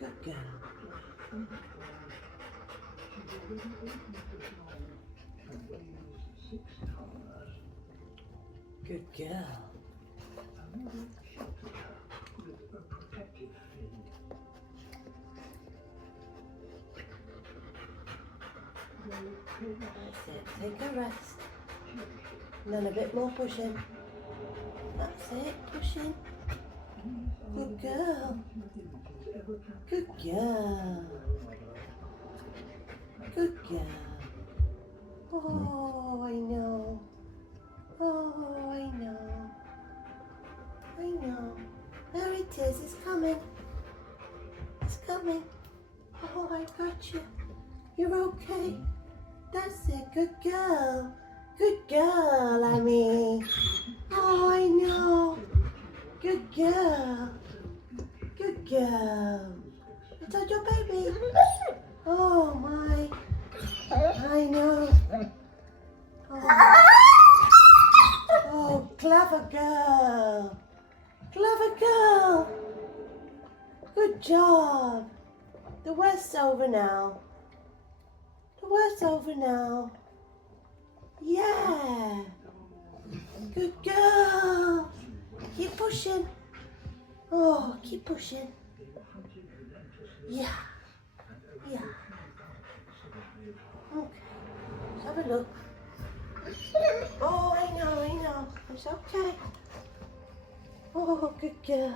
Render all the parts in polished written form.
Good girl. Good girl. That's it. Take a rest. And then a bit more pushing. That's it. Pushing. Good girl. Good girl. Good girl. Oh, I know. Oh, I know. I know. There it is. It's coming. It's coming. Oh, I got you. You're okay. That's it. Good girl. Good girl, Amy. Oh, I know. Good girl. Good girl. Is that your baby? Oh, my. I know. Oh. Oh, clever girl. Clever girl. Good job. The worst's over now. The worst's over now. Yeah. Good girl. Keep pushing. Oh, keep pushing. Yeah. Yeah. Okay. Let's have a look. Oh, I know. It's okay. Oh, good girl.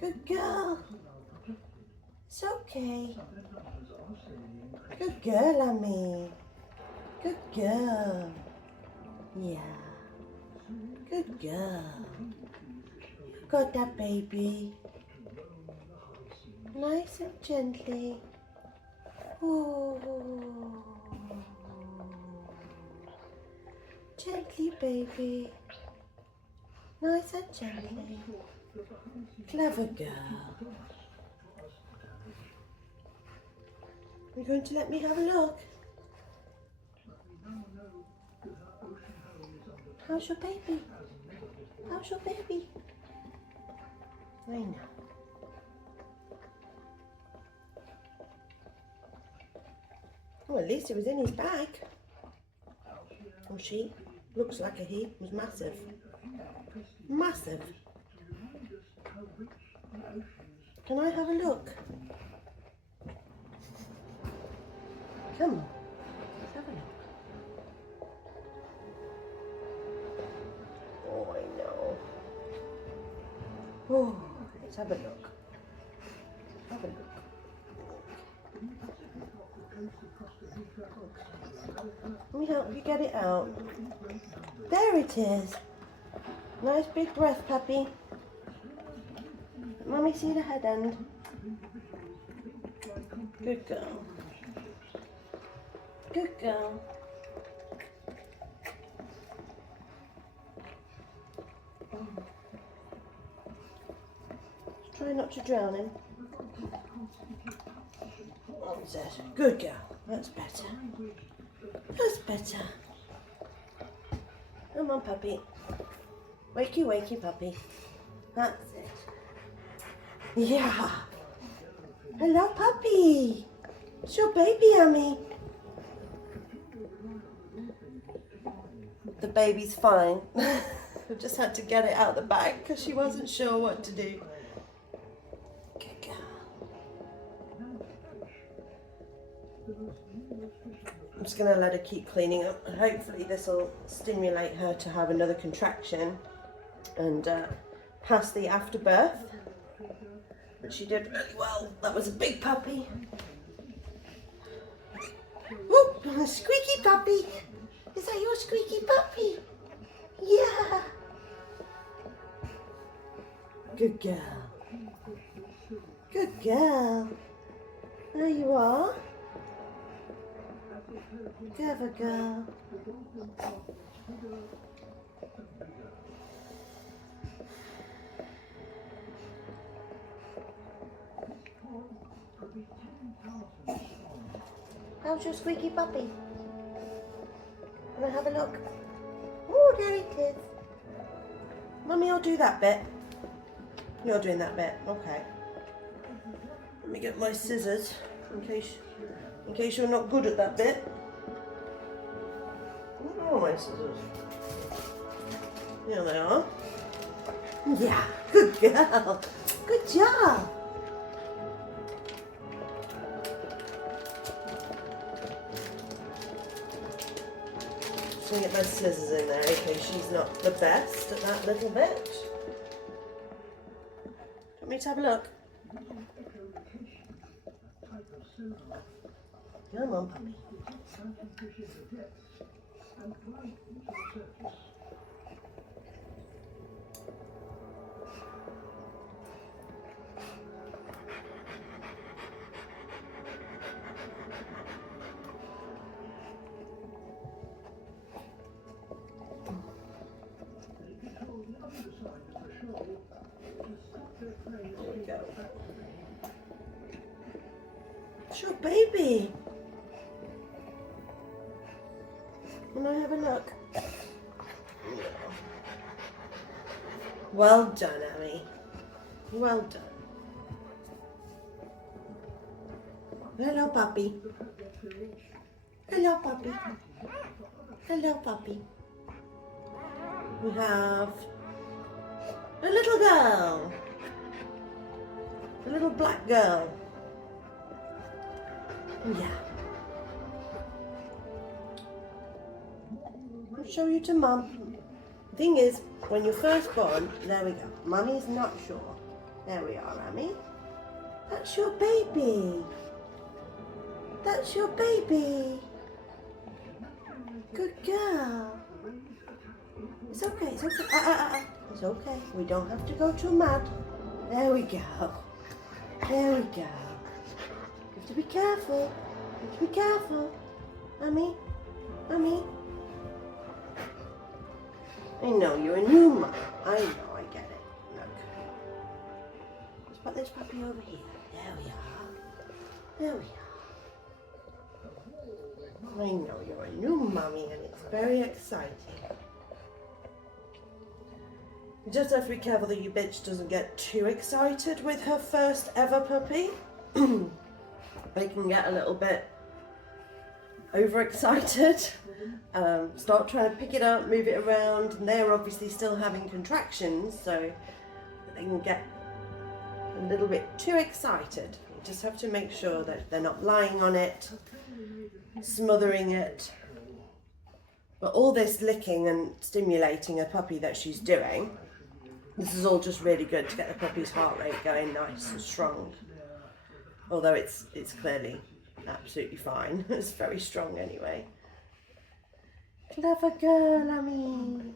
Good girl. It's okay. Good girl, Amy. Good girl. Yeah. Good girl. You got that, baby. Nice and gently. Oh. Gently, baby. Nice and gently. Clever girl. You're going to let me have a look? How's your baby? How's your baby? I know. Oh, at least it was in his bag. Or she. Looks like a he. It was massive. Massive. Can I have a look? Come on. Let's have a look. Oh, I know. Oh, let's have a look. Have a look. Let me help you get it out. There it is. Nice big breath, puppy. Let Mummy see the head end. Good girl. Good girl. Try not to drown him. That's it. Good girl. That's better. That's better. Come on, puppy. Wakey, wakey, puppy. That's it. Yeah. Hello, puppy. It's your baby, Amy. The baby's fine. I just had to get it out of the bag because she wasn't sure what to do. Good girl. I'm just going to let her keep cleaning up, and hopefully this will stimulate her to have another contraction and pass the afterbirth. But she did really well. That was a big puppy. Whoop, a squeaky puppy. Is that your squeaky puppy? Yeah. Good girl. Good girl. There you are. Clever girl. How's your squeaky puppy? Can I have a look? Oh, there it is. Mummy, I'll do that bit. You're doing that bit, okay. Let me get my scissors in case you're not good at that bit. Where are my scissors? Here they are. Yeah, good girl. Good job. Just gonna get my scissors in there in case she's not the best at that little bit. Want me to have a look? Come on, puppy. There we go. It's your baby. Can I have a look? Well done, Amy. Well done. Hello, puppy. Hello, puppy. Hello, puppy. We have a little girl. A little black girl. Yeah. I'll show you to Mum. The thing is, when you're first born, there we go. Mummy's not sure. There we are, Amy. That's your baby. That's your baby. Good girl. It's okay, it's okay. It's okay. We don't have to go too mad. There we go. There we go. You have to be careful. You have to be careful. Mummy. Mummy. I know, you're a new mum. I know, I get it. Look. Let's put this puppy over here. There we are. There we are. I know, you're a new mummy and it's very exciting. You just have to be careful that your bitch doesn't get too excited with her first ever puppy. They can get a little bit overexcited. Start trying to pick it up, move it around, and they're obviously still having contractions, so they can get a little bit too excited. You just have to make sure that they're not lying on it, smothering it. But all this licking and stimulating a puppy that she's doing, this is all just really good to get the puppy's heart rate going nice and strong. Although it's clearly absolutely fine. It's very strong anyway. Clever girl, Amy.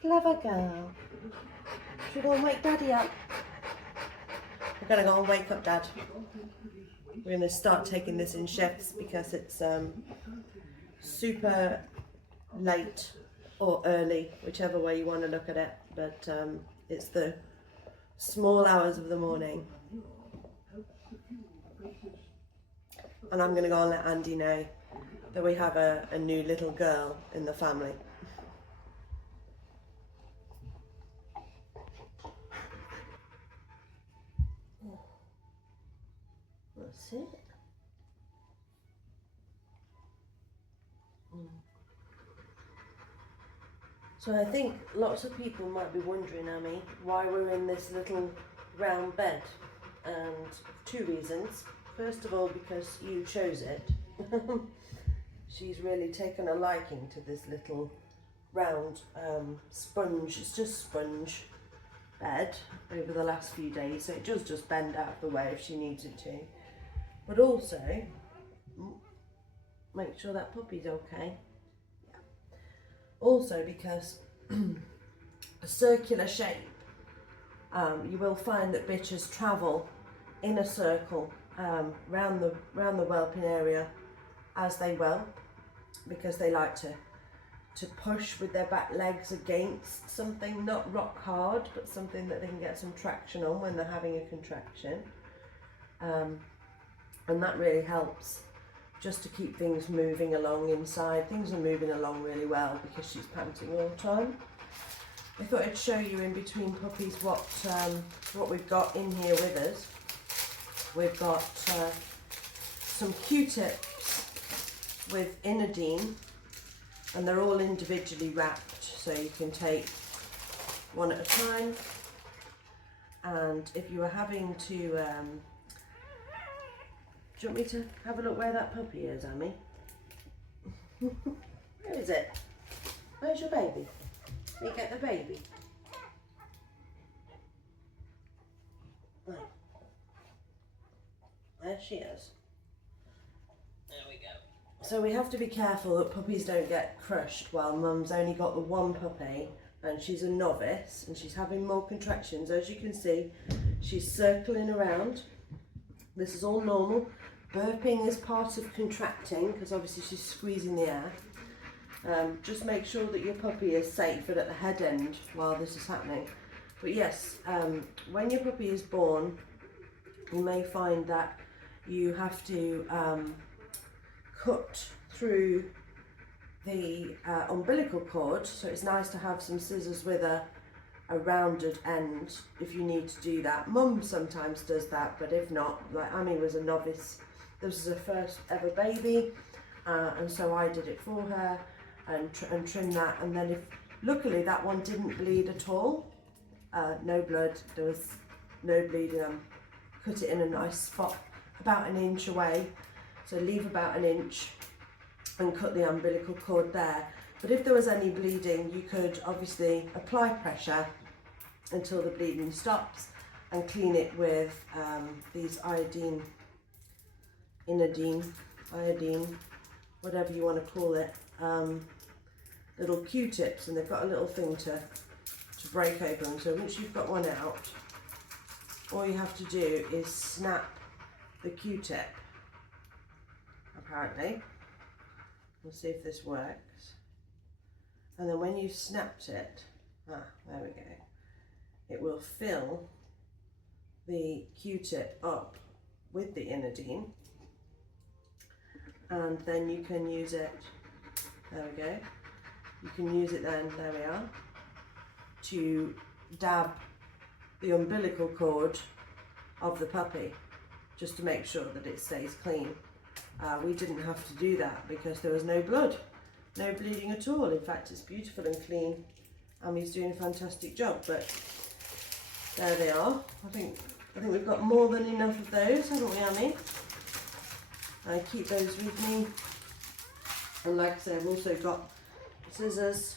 Clever girl. Should we go and wake Daddy up? We're going to go and wake up Dad. We're going to start taking this in shifts because it's super late or early, whichever way you want to look at it. But it's the small hours of the morning. And I'm going to go and let Andy know that we have a new little girl in the family. That's it. So I think lots of people might be wondering, Amy, why we're in this little round bed. And two reasons. First of all, because you chose it. She's really taken a liking to this little round sponge, it's just sponge bed over the last few days, so it does just bend out of the way if she needs it to. But also, make sure that puppy's okay. Yeah. Also because a circular shape, you will find that bitches travel in a circle round the whelping area as they whelp, because they like to push with their back legs against something, not rock hard, but something that they can get some traction on when they're having a contraction. And that really helps just to keep things moving along inside. Things are moving along really well because she's panting all the time. I thought I'd show you in between puppies what we've got in here with us. we've got some Q-tips with Inodine, and they're all individually wrapped, so you can take one at a time. And if you were having to, do you want me to have a look where that puppy is, Amy? Where is it? Where's your baby? Let me get the baby. Right. There she is. There we go. So we have to be careful that puppies don't get crushed while mum's only got the one puppy and she's a novice and she's having more contractions. As you can see, she's circling around. This is all normal. Burping is part of contracting because obviously she's squeezing the air. Just make sure that your puppy is safe and at the head end while this is happening. But yes, when your puppy is born, you may find that you have to cut through the umbilical cord, so it's nice to have some scissors with a rounded end if you need to do that. Mum sometimes does that, but if not, like Amy was a novice, this was her first ever baby, and so I did it for her and trim that, and then luckily that one didn't bleed at all, no blood, there was no bleeding. Cut it in a nice spot about an inch away, so leave about an inch and cut the umbilical cord there. But if there was any bleeding, you could obviously apply pressure until the bleeding stops and clean it with these iodine, whatever you want to call it, little Q-tips, and they've got a little thing to break open. So once you've got one out, all you have to do is snap the Q-tip, apparently. We'll see if this works. And then when you've snapped it, there we go, it will fill the Q-tip up with the Inodine, and then you can use it, there we go, you can use it then, there we are, to dab the umbilical cord of the puppy, just to make sure that it stays clean. We didn't have to do that because there was no blood, no bleeding at all. In fact, it's beautiful and clean. Amy's doing a fantastic job, but there they are. I think we've got more than enough of those, haven't we, Amy? I keep those with me. And like I said, I've also got scissors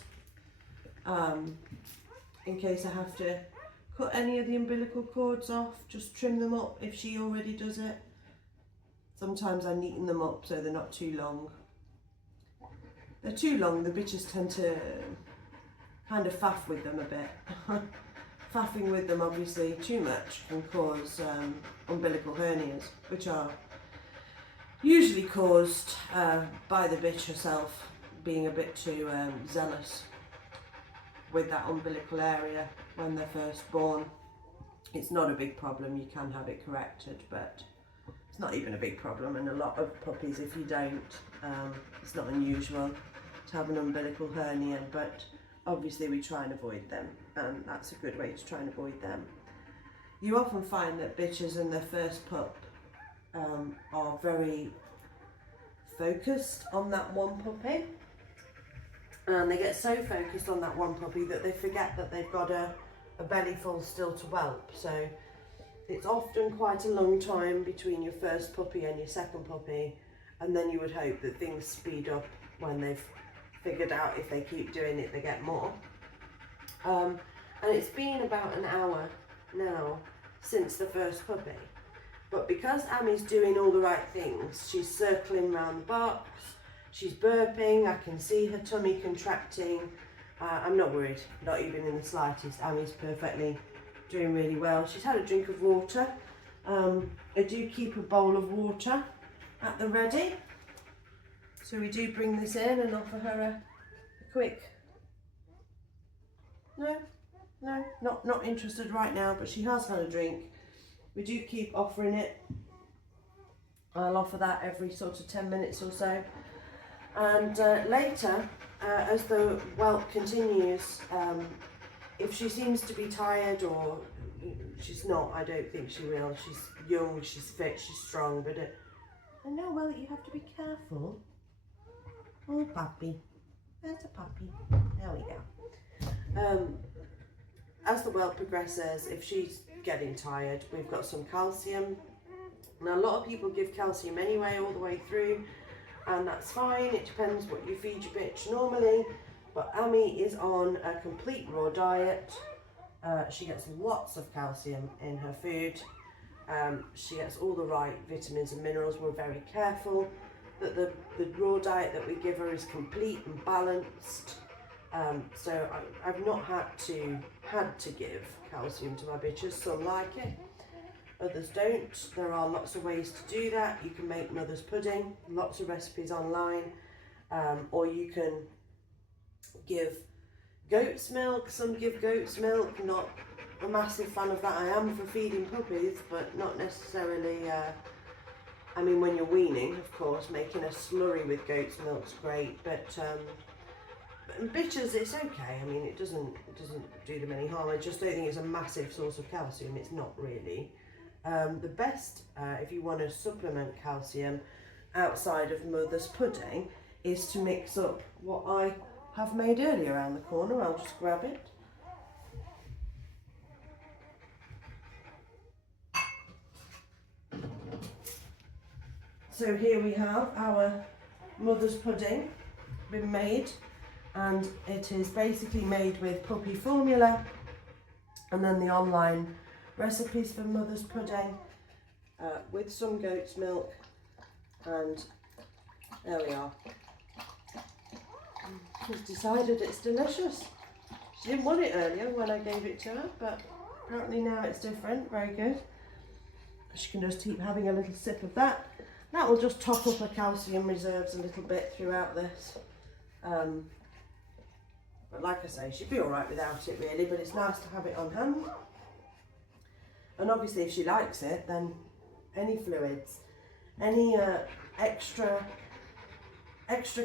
in case I have to cut any of the umbilical cords off, just trim them up if she already does it. Sometimes I neaten them up so they're not too long. They're too long, the bitches tend to kind of faff with them a bit. Faffing with them obviously too much can cause umbilical hernias, which are usually caused by the bitch herself being a bit too zealous with that umbilical area when they're first born. It's not a big problem, you can have it corrected, but it's not even a big problem. And a lot of puppies, if you don't, it's not unusual to have an umbilical hernia, but obviously we try and avoid them, and that's a good way to try and avoid them. You often find that bitches in their first pup are very focused on that one puppy, and they get so focused on that one puppy that they forget that they've got a belly full still to whelp. So it's often quite a long time between your first puppy and your second puppy, and then you would hope that things speed up when they've figured out if they keep doing it they get more. And it's been about an hour now since the first puppy, but because Amy's doing all the right things, she's circling around the box, she's burping, I can see her tummy contracting, I'm not worried, not even in the slightest. Amy's perfectly doing really well. She's had a drink of water. I do keep a bowl of water at the ready, so we do bring this in and offer her a quick, no, not interested right now, but she has had a drink. We do keep offering it. I'll offer that every sort of 10 minutes or so. And later, as the whelp continues, if she seems to be tired or she's not, I don't think she will. She's young, she's fit, she's strong, but I know, well, you have to be careful. Oh, puppy. There's a puppy. There we go. As the whelp progresses, if she's getting tired, we've got some calcium. Now, a lot of people give calcium anyway all the way through, and that's fine. It depends what you feed your bitch normally. But Amy is on a complete raw diet. She gets lots of calcium in her food. She gets all the right vitamins and minerals. We're very careful that the raw diet that we give her is complete and balanced. So I've not had to give calcium to my bitches. Some like it, others don't. There are lots of ways to do that. You can make mother's pudding, lots of recipes online, or you can give goat's milk. Some give goat's milk. Not a massive fan of that. I am for feeding puppies, but not necessarily. I mean, when you're weaning, of course, making a slurry with goat's milk's great, but bitches, it's okay. I mean, it doesn't do them any harm. I just don't think it's a massive source of calcium. It's not really. The best, if you want to supplement calcium outside of mother's pudding, is to mix up what I have made earlier around the corner. I'll just grab it. So here we have our mother's pudding been made, and it is basically made with puppy formula and then the online recipes for mother's pudding with some goat's milk, and there we are. She's decided it's delicious. She didn't want it earlier when I gave it to her, but apparently now it's different. Very good. She can just keep having a little sip of that. That will just top up her calcium reserves a little bit throughout this. But like I say, she'd be all right without it really, but it's nice to have it on hand. And obviously if she likes it, then any fluids, any extra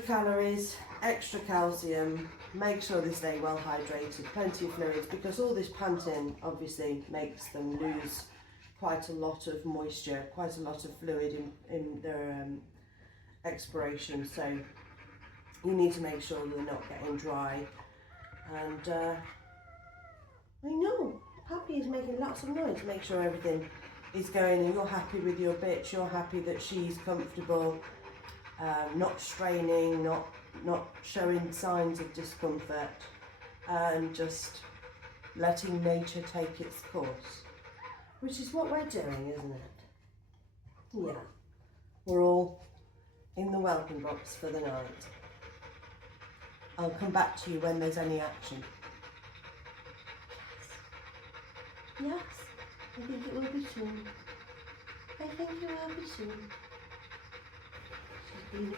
calories, extra calcium, make sure they stay well hydrated, plenty of fluids, because all this panting obviously makes them lose quite a lot of moisture, quite a lot of fluid in their expiration. So you need to make sure they're not getting dry. And I know Puppy is making lots of noise to make sure everything is going and you're happy with your bitch, you're happy that she's comfortable, not straining, not showing signs of discomfort, and just letting nature take its course, which is what we're doing, isn't it? Yeah, we're all in the whelping box for the night. I'll come back to you when there's any action. Yes, I think it will be soon. I think it will be soon.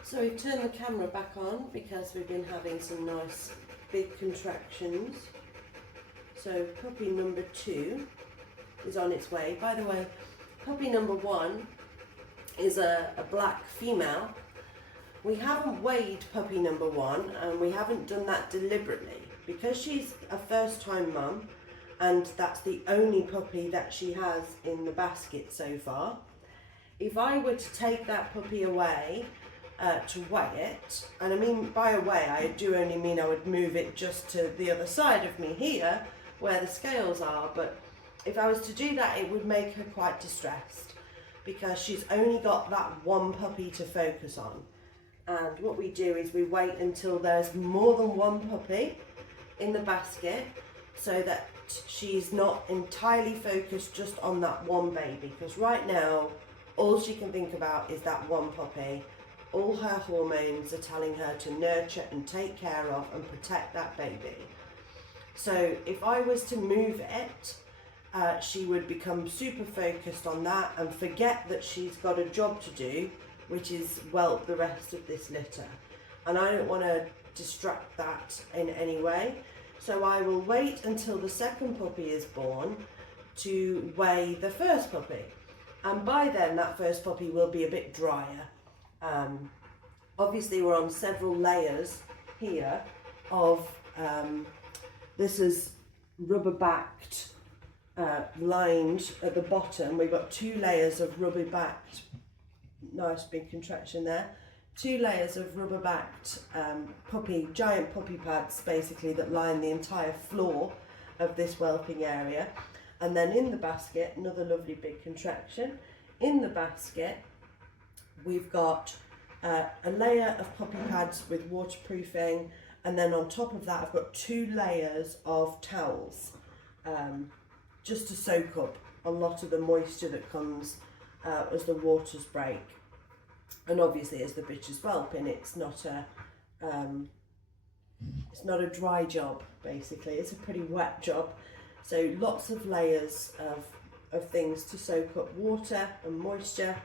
So we've turned the camera back on because we've been having some nice big contractions. So puppy number 2 is on its way. By the way, puppy number 1 is a black female. We haven't weighed puppy number 1, and we haven't done that deliberately because she's a first time mum and that's the only puppy that she has in the basket so far. If I were to take that puppy away to weigh it, and I mean by away I do only mean I would move it just to the other side of me here where the scales are, but if I was to do that it would make her quite distressed because she's only got that one puppy to focus on. And what we do is we wait until there's more than one puppy in the basket so that she's not entirely focused just on that one baby, because right now all she can think about is that one puppy. All her hormones are telling her to nurture and take care of and protect that baby. So if I was to move it, she would become super focused on that and forget that she's got a job to do, which is whelp the rest of this litter. And I don't want to distract that in any way. So I will wait until the second puppy is born to weigh the first puppy. And by then that first puppy will be a bit drier. Obviously we're on several layers here of, this is rubber backed lined at the bottom. We've got 2 layers of rubber backed, nice big contraction there, 2 layers of rubber backed giant puppy pads basically that line the entire floor of this whelping area. And then in the basket, another lovely big contraction. In the basket we've got a layer of puppy pads with waterproofing, and then on top of that I've got 2 layers of towels, just to soak up a lot of the moisture that comes as the waters break. And obviously as the bitch is whelping, it's not a dry job basically, it's a pretty wet job. So lots of layers of things to soak up water and moisture,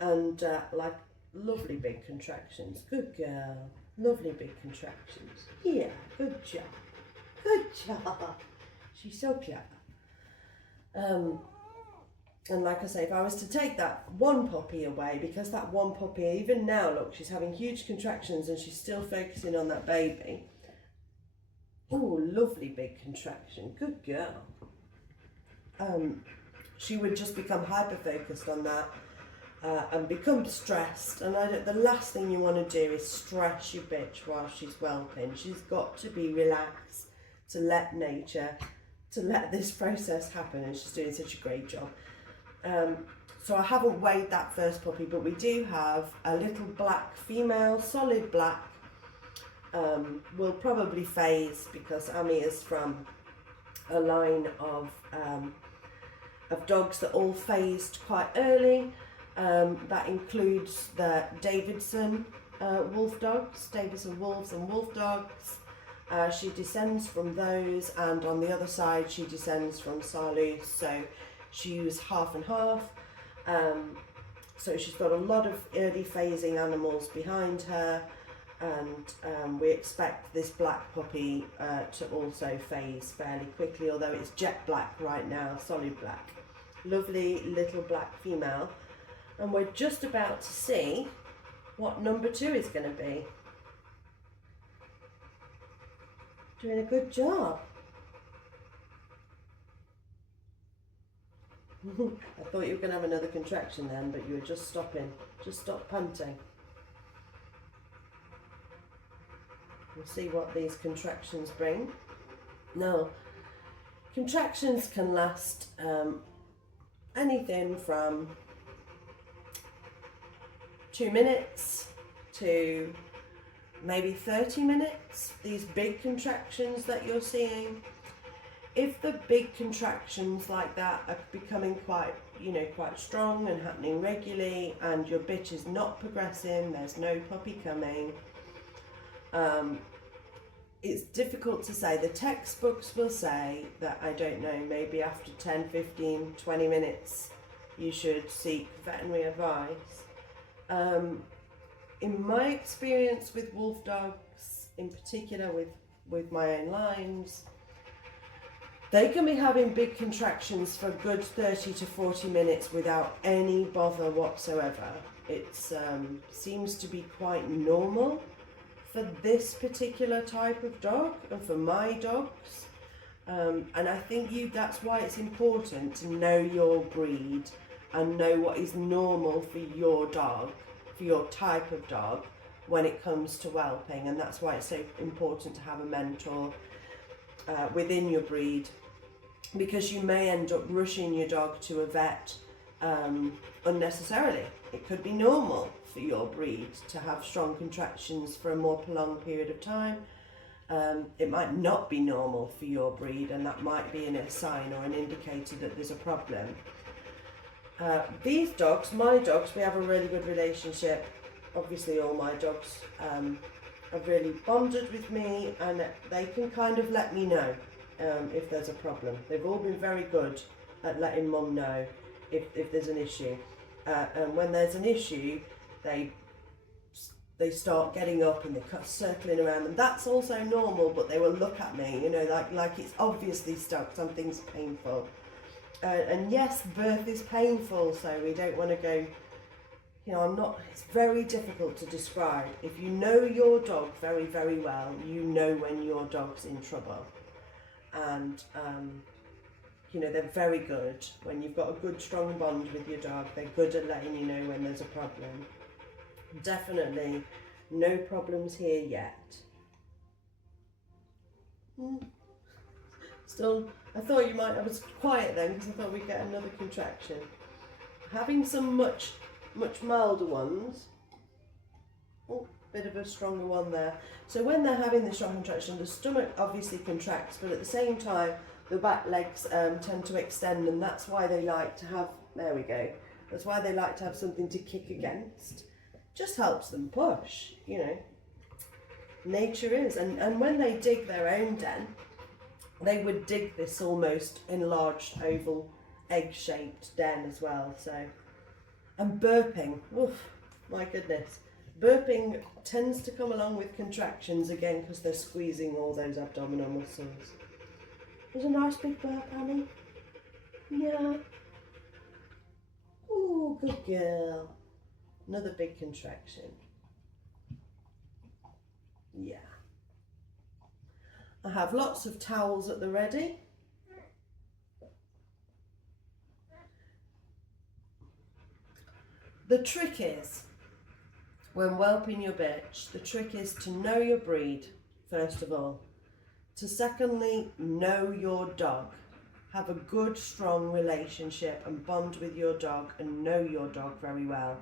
and like lovely big contractions. Good girl, lovely big contractions. Yeah, good job, good job. She's so clever. And like I say, if I was to take that one puppy away, because that one puppy, even now, look, she's having huge contractions and she's still focusing on that baby. Oh, lovely big contraction, good girl. She would just become hyper focused on that and become stressed. And the last thing you want to do is stress your bitch while she's whelping. She's got to be relaxed, to let nature, to let this process happen, and she's doing such a great job. So I haven't weighed that first puppy, but we do have a little black female, solid black. Will probably phase because Amy is from a line of dogs that all phased quite early. That includes the Davidson WOLFDOgs, Davidson Wolves and WOLFDOGs. She descends from those, and on the other side she descends from Salus, so she was half and half. So she's got a lot of early phasing animals behind her, and we expect this black puppy to also phase fairly quickly, although it's jet black right now, solid black. Lovely little black female, and we're just about to see what number 2 is going to be. Doing a good job. I thought you were going to have another contraction then, but you were just stopping. Just stop panting. We'll see what these contractions bring. Now, contractions can last anything from 2 minutes to maybe 30 minutes. These big contractions that you're seeing, if the big contractions like that are becoming quite strong and happening regularly, and your bitch is not progressing, there's no puppy coming, it's difficult to say. The textbooks will say that, I don't know, maybe after 10, 15, 20 minutes you should seek veterinary advice. In my experience with wolf dogs, in particular with my own lines, they can be having big contractions for a good 30 to 40 minutes without any bother whatsoever. It seems to be quite normal for this particular type of dog and for my dogs. And I think that's why it's important to know your breed and know what is normal for your dog, for your type of dog when it comes to whelping. And that's why it's so important to have a mentor within your breed, because you may end up rushing your dog to a vet unnecessarily. It could be normal for your breed to have strong contractions for a more prolonged period of time. It might not be normal for your breed, and that might be a sign or an indicator that there's a problem. These dogs, my dogs, we have a really good relationship. Obviously all my dogs have really bonded with me, and they can kind of let me know if there's a problem. They've all been very good at letting mum know if there's an issue. And when there's an issue, they start getting up and they're circling around them. That's also normal, but they will look at me, like it's obviously stuck, something's painful. And yes, birth is painful, so we don't want to go, it's very difficult to describe. If you know your dog very, very well, you know when your dog's in trouble. And you know, they're very good. When you've got a good strong bond with your dog, they're good at letting you know when there's a problem. Definitely no problems here yet. Still, I thought you might, I was quiet then because I thought we'd get another contraction. Having some much milder ones. Oh, bit of a stronger one there. So when they're having the strong contraction, the stomach obviously contracts, but at the same time, the back legs tend to extend, and that's why they like to have, there we go, that's why they like to have something to kick against. Just helps them push, you know. Nature is, and when they dig their own den, they would dig this almost enlarged oval egg-shaped den as well. So, and burping, oof, my goodness. Burping tends to come along with contractions again because they're squeezing all those abdominal muscles. Was a nice big burp, Annie? Yeah. Oh, good girl. Another big contraction. Yeah. I have lots of towels at the ready. The trick is, when whelping your bitch, the trick is to know your breed, first of all. To secondly, know your dog. Have a good, strong relationship and bond with your dog and know your dog very well.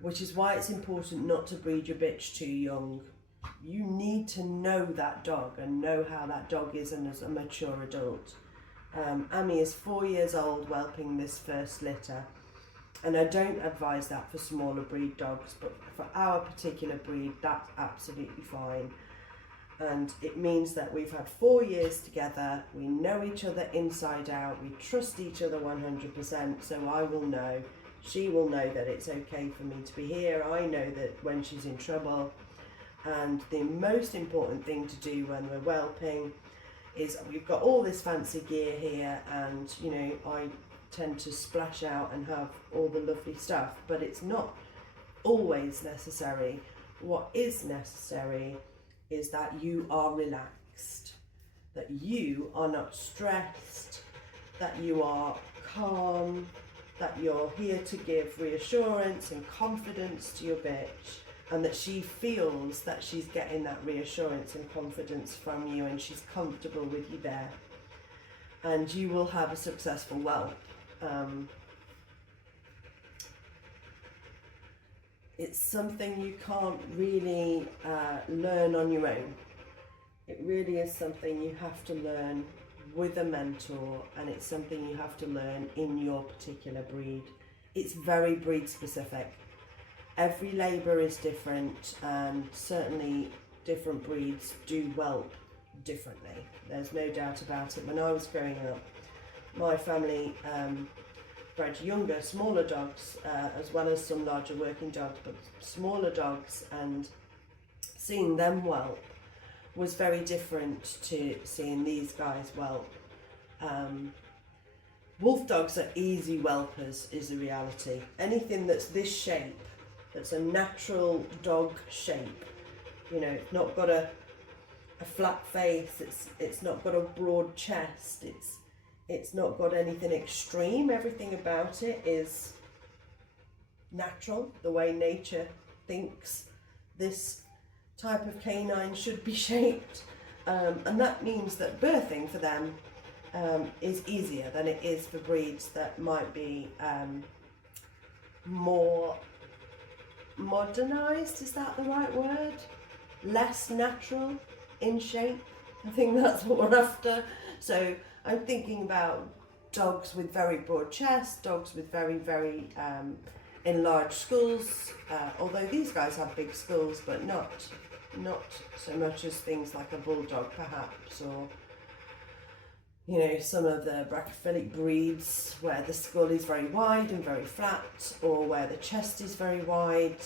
Which is why it's important not to breed your bitch too young. You need to know that dog and know how that dog is and as a mature adult. Amy is 4 years old whelping this first litter. And I don't advise that for smaller breed dogs, but for our particular breed, that's absolutely fine. And it means that we've had 4 years together, we know each other inside out, we trust each other 100%, so I will know, she will know that it's okay for me to be here, I know that when she's in trouble. And the most important thing to do when we're whelping is we've got all this fancy gear here, and you know, I tend to splash out and have all the lovely stuff, but it's not always necessary. What is necessary is that you are relaxed, that you are not stressed, that you are calm, that you're here to give reassurance and confidence to your bitch, and that she feels that she's getting that reassurance and confidence from you and she's comfortable with you there. And you will have a successful whelp. It's something you can't really learn on your own. It really is something you have to learn with a mentor, and it's something you have to learn in your particular breed. It's very breed specific. Every labour is different, and certainly different breeds do whelp differently. There's no doubt about it. When I was growing up, my family bred younger, smaller dogs, as well as some larger working dogs, but smaller dogs, and seeing them whelp was very different to seeing these guys whelp. Wolf dogs are easy whelpers, is the reality. Anything that's this shape, that's a natural dog shape, you know, it's not got a flat face, it's not got a broad chest, it's not got anything extreme. Everything about it is natural, the way nature thinks this type of canine should be shaped, and that means that birthing for them is easier than it is for breeds that might be more modernized, is that the right word? Less natural in shape. I think that's what we're after. So I'm thinking about dogs with very broad chests, dogs with very, very enlarged skulls, although these guys have big skulls, but not so much as things like a bulldog perhaps, or you know, some of the brachyphilic breeds where the skull is very wide and very flat, or where the chest is very wide.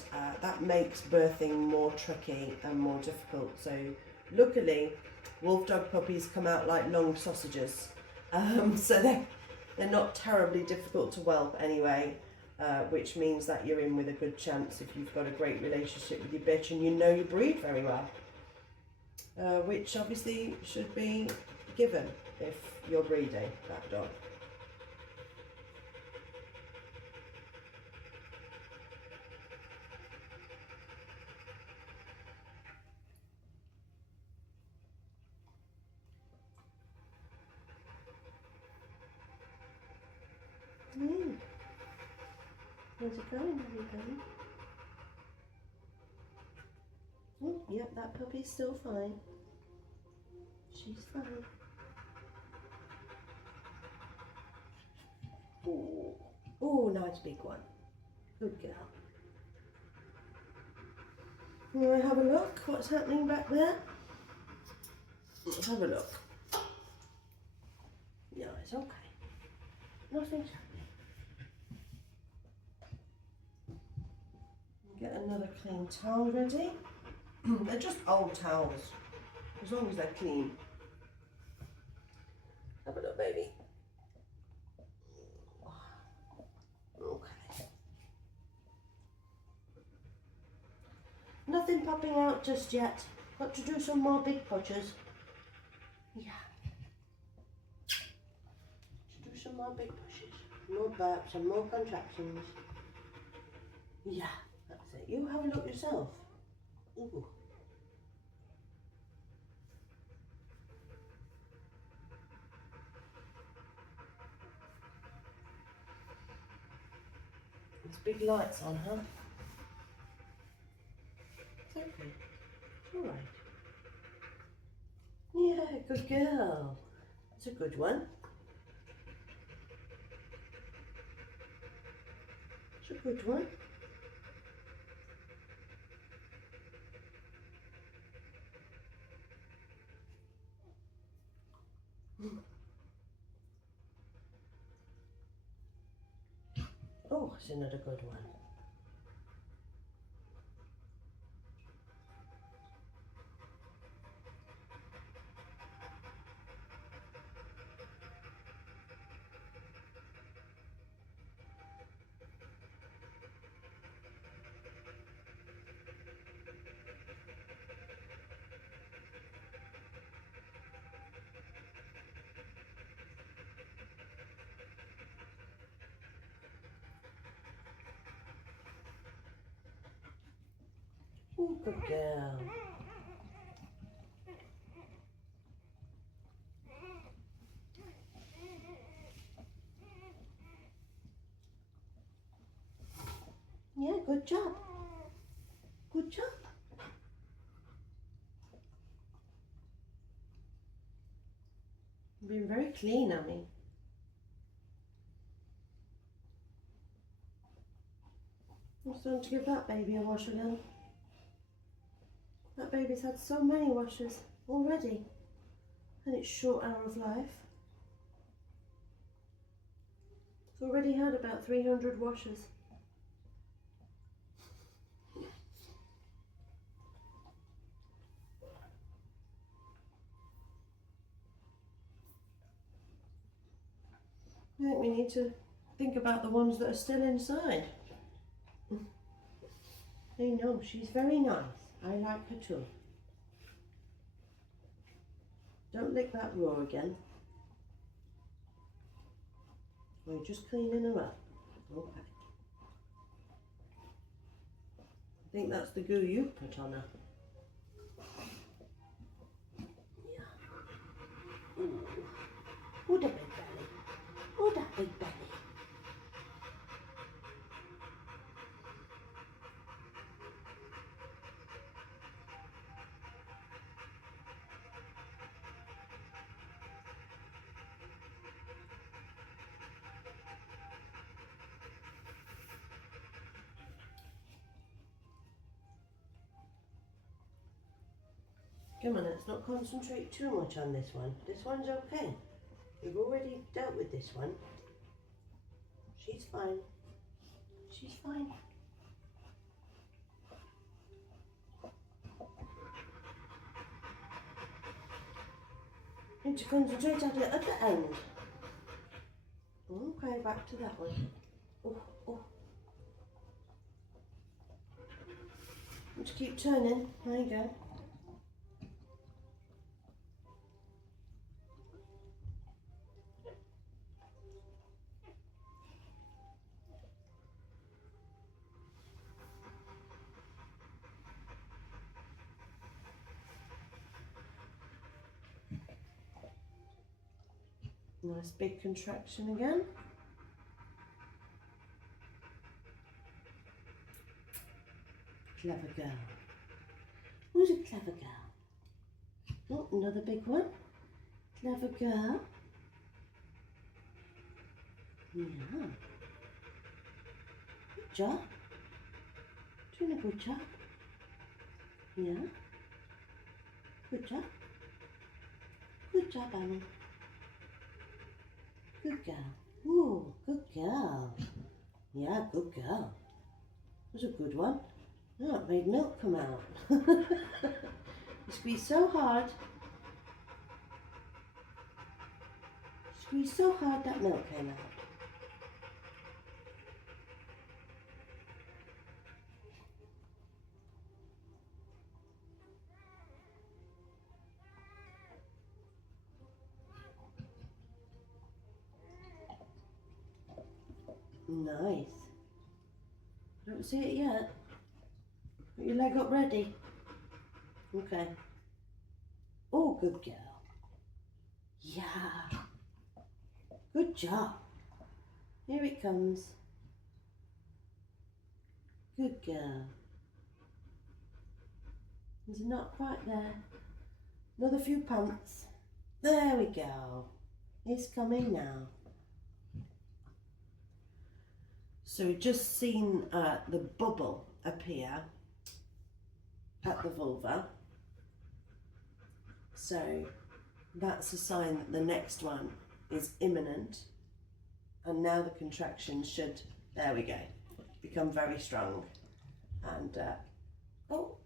That makes birthing more tricky and more difficult. So luckily wolf dog puppies come out like long sausages, so they're not terribly difficult to whelp anyway, which means that you're in with a good chance if you've got a great relationship with your bitch and you know your breed very well, which obviously should be given if you're breeding that dog. Where's it going? Where's it going? Oh, yep, that puppy's still fine. She's fine. Oh, oh, nice big one. Good girl. You want to have a look? What's happening back there? Let's have a look. No, it's okay. Nothing's happening. Get another clean towel ready. They're just old towels, as long as they're clean. Have a look, baby. Okay. Nothing popping out just yet. Got to do some more big pushes. Yeah. To do some more big pushes. More burps and more contractions. Yeah, that's it. You have a look yourself. Ooh. There's big lights on, huh? It's okay. It's alright. Yeah, good girl. That's a good one. It's a good one. Oh, it's another good one. Oh, good girl. Yeah, good job. Good job. You've been very clean, Amy. I'm starting to give that baby a wash again. That baby's had so many washes already, and it's short hour of life. It's already had about 300 washes. I think we need to think about the ones that are still inside. I know, she's very nice. I like her too. Don't lick that raw again. We're just cleaning her up. Okay. I think that's the goo you put on her. Yeah. Ooh. Oh, that big belly. Oh, that big belly. Come on, let's not concentrate too much on this one. This one's okay. We've already dealt with this one. She's fine. She's fine. Need to concentrate at the other end. Okay, back to that one. Oh, oh. Just keep turning. There you go. Nice big contraction again. Clever girl. Who's a clever girl? Oh, another big one. Clever girl. Yeah. Good job. Doing a good job. Yeah. Good job. Good job, Annie. Good girl. Ooh, good girl. Yeah, good girl. That was a good one. Oh, it made milk come out. You squeeze so hard. Squeeze so hard that milk came out. Nice. I don't see it yet. Put your leg up ready. Okay. Oh, good girl. Yeah. Good job. Here it comes. Good girl. There's a knot quite there. Another few pumps. There we go. It's coming now. So we've just seen the bubble appear at the vulva. So that's a sign that the next one is imminent. And now the contractions should, there we go, become very strong. And, oh,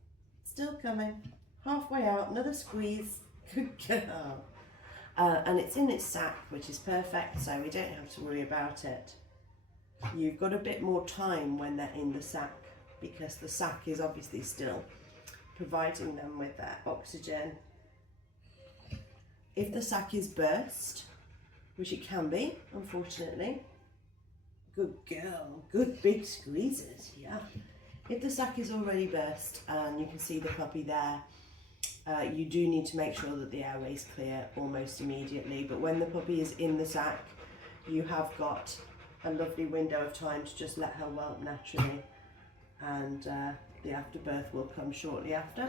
still coming. Halfway out, another squeeze. Good girl. And it's in its sac, which is perfect, so we don't have to worry about it. You've got a bit more time when they're in the sac, because the sac is obviously still providing them with that oxygen. If the sac is burst, which it can be, unfortunately, good girl, good big squeezes, yeah. If the sac is already burst and you can see the puppy there, you do need to make sure that the airway is clear almost immediately. But when the puppy is in the sac, you have got a lovely window of time to just let her whelp naturally, and the afterbirth will come shortly after,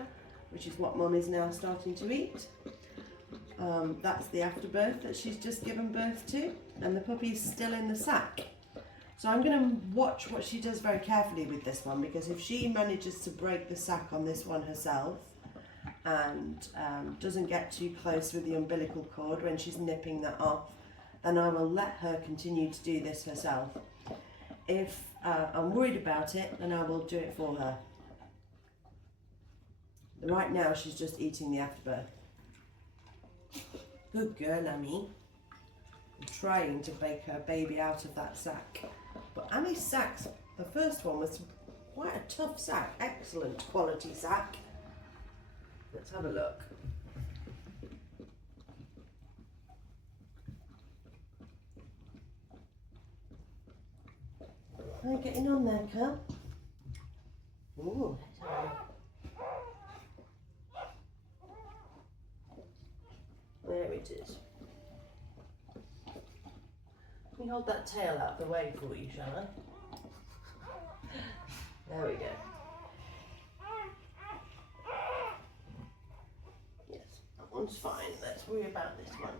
which is what Mum is now starting to eat. That's the afterbirth that she's just given birth to, and the puppy is still in the sac. So I'm going to watch what she does very carefully with this one, because if she manages to break the sac on this one herself and doesn't get too close with the umbilical cord when she's nipping that off, then I will let her continue to do this herself. If I'm worried about it, then I will do it for her. Right now she's just eating the afterbirth. Good girl, Annie. I'm trying to bake her baby out of that sack. But Annie's sacks, the first one was quite a tough sack, excellent quality sack. Let's have a look. How are you getting on there, Cal? Ooh, there it is. Let me hold that tail out of the way for you, shall I? There we go. Yes, that one's fine. Let's worry about this one.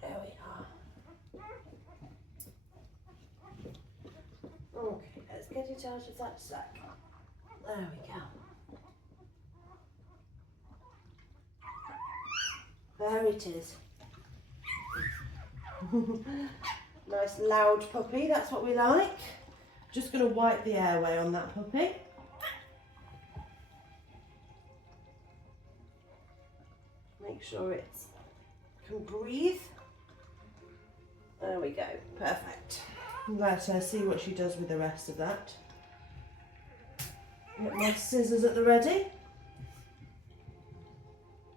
There we are. Okay, let's get it out of that sack. There we go. There it is. Nice loud puppy, that's what we like. Just going to wipe the airway on that puppy. Make sure it can breathe. There we go, perfect. Let her see what she does with the rest of that. Get my scissors at the ready.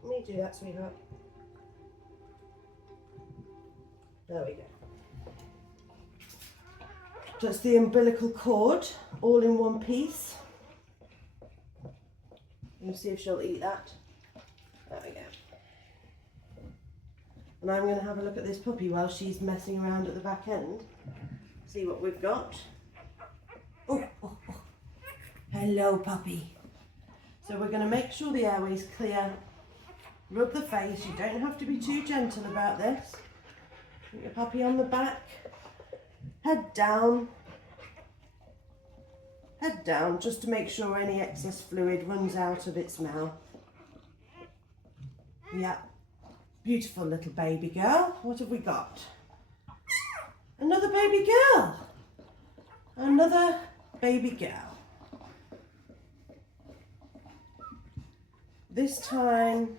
Let me do that, sweetheart. There we go. Just the umbilical cord, all in one piece. Let me see if she'll eat that. There we go. And I'm going to have a look at this puppy while she's messing around at the back end. See what we've got. Oh, oh, oh. Hello, puppy. So we're going to make sure the airway's clear. Rub the face. You don't have to be too gentle about this. Put your puppy on the back. Head down. Head down, just to make sure any excess fluid runs out of its mouth. Yeah. Beautiful little baby girl. What have we got? Another baby girl. Another baby girl. This time,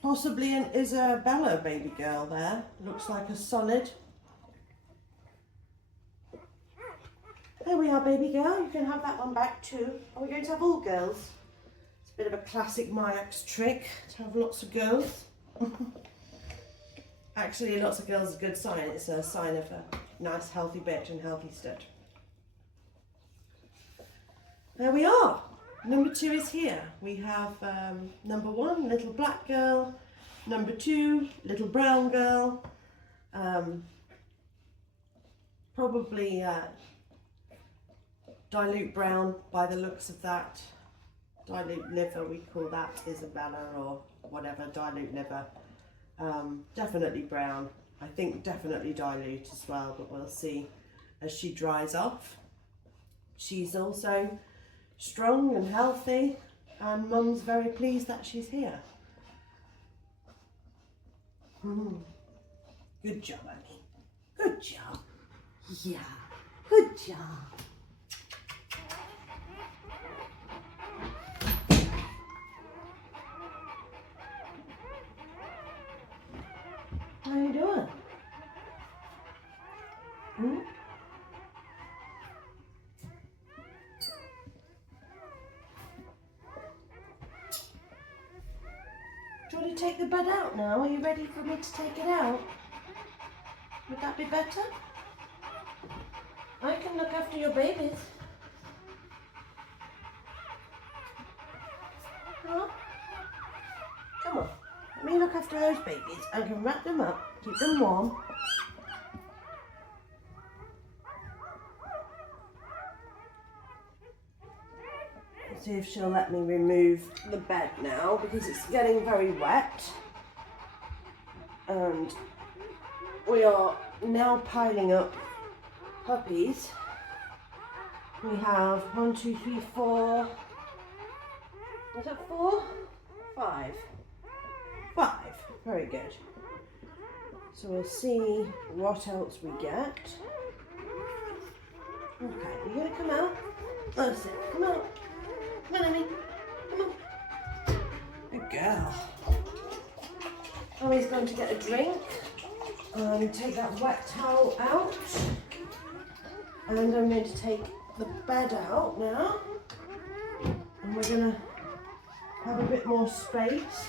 possibly an Isabella baby girl there. Looks like a solid. There we are, baby girl. You can have that one back too. Are we going to have all girls? It's a bit of a classic Miyax trick to have lots of girls. Actually, lots of girls is a good sign. It's a sign of a nice, healthy bitch and healthy stud. There we are. Number 2 is here. We have number 1, little black girl. Number 2, little brown girl. Probably dilute brown by the looks of that. Dilute liver, we call that Isabella or whatever, dilute liver. Definitely brown. I think definitely dilute as well, but we'll see as she dries off. She's also strong and healthy, and Mum's very pleased that she's here. Good job, Annie. Good job. Yeah, good job. How are you doing? Do you want to take the bed out now? Are you ready for me to take it out? Would that be better? I can look after your babies. Huh? Come on. Let me look after those babies. I can wrap them up, keep them warm. Let's see if she'll let me remove the bed now, because it's getting very wet. And we are now piling up puppies. We have 1, 2, 3, 4. Is that 4? 5. 5. Very good. So we'll see what else we get. Okay, you're going to come out? That's it. Come out. Come on, Emmy. Come on. Good girl. Emmy's going to get a drink and take that wet towel out. And I'm going to take the bed out now. And we're going to have a bit more space.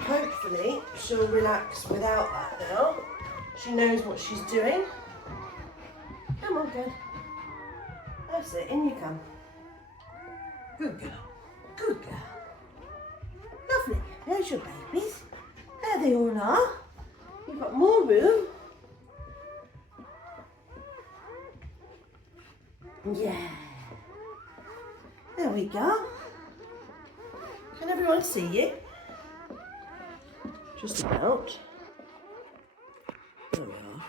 Hopefully she'll relax without that now. She knows what she's doing. Come on, good. That's it, in you come. Good girl. Good girl. Lovely. There's your babies. There they all are. You've got more room. Yeah. There we go. Can everyone see you? Just about. There we are.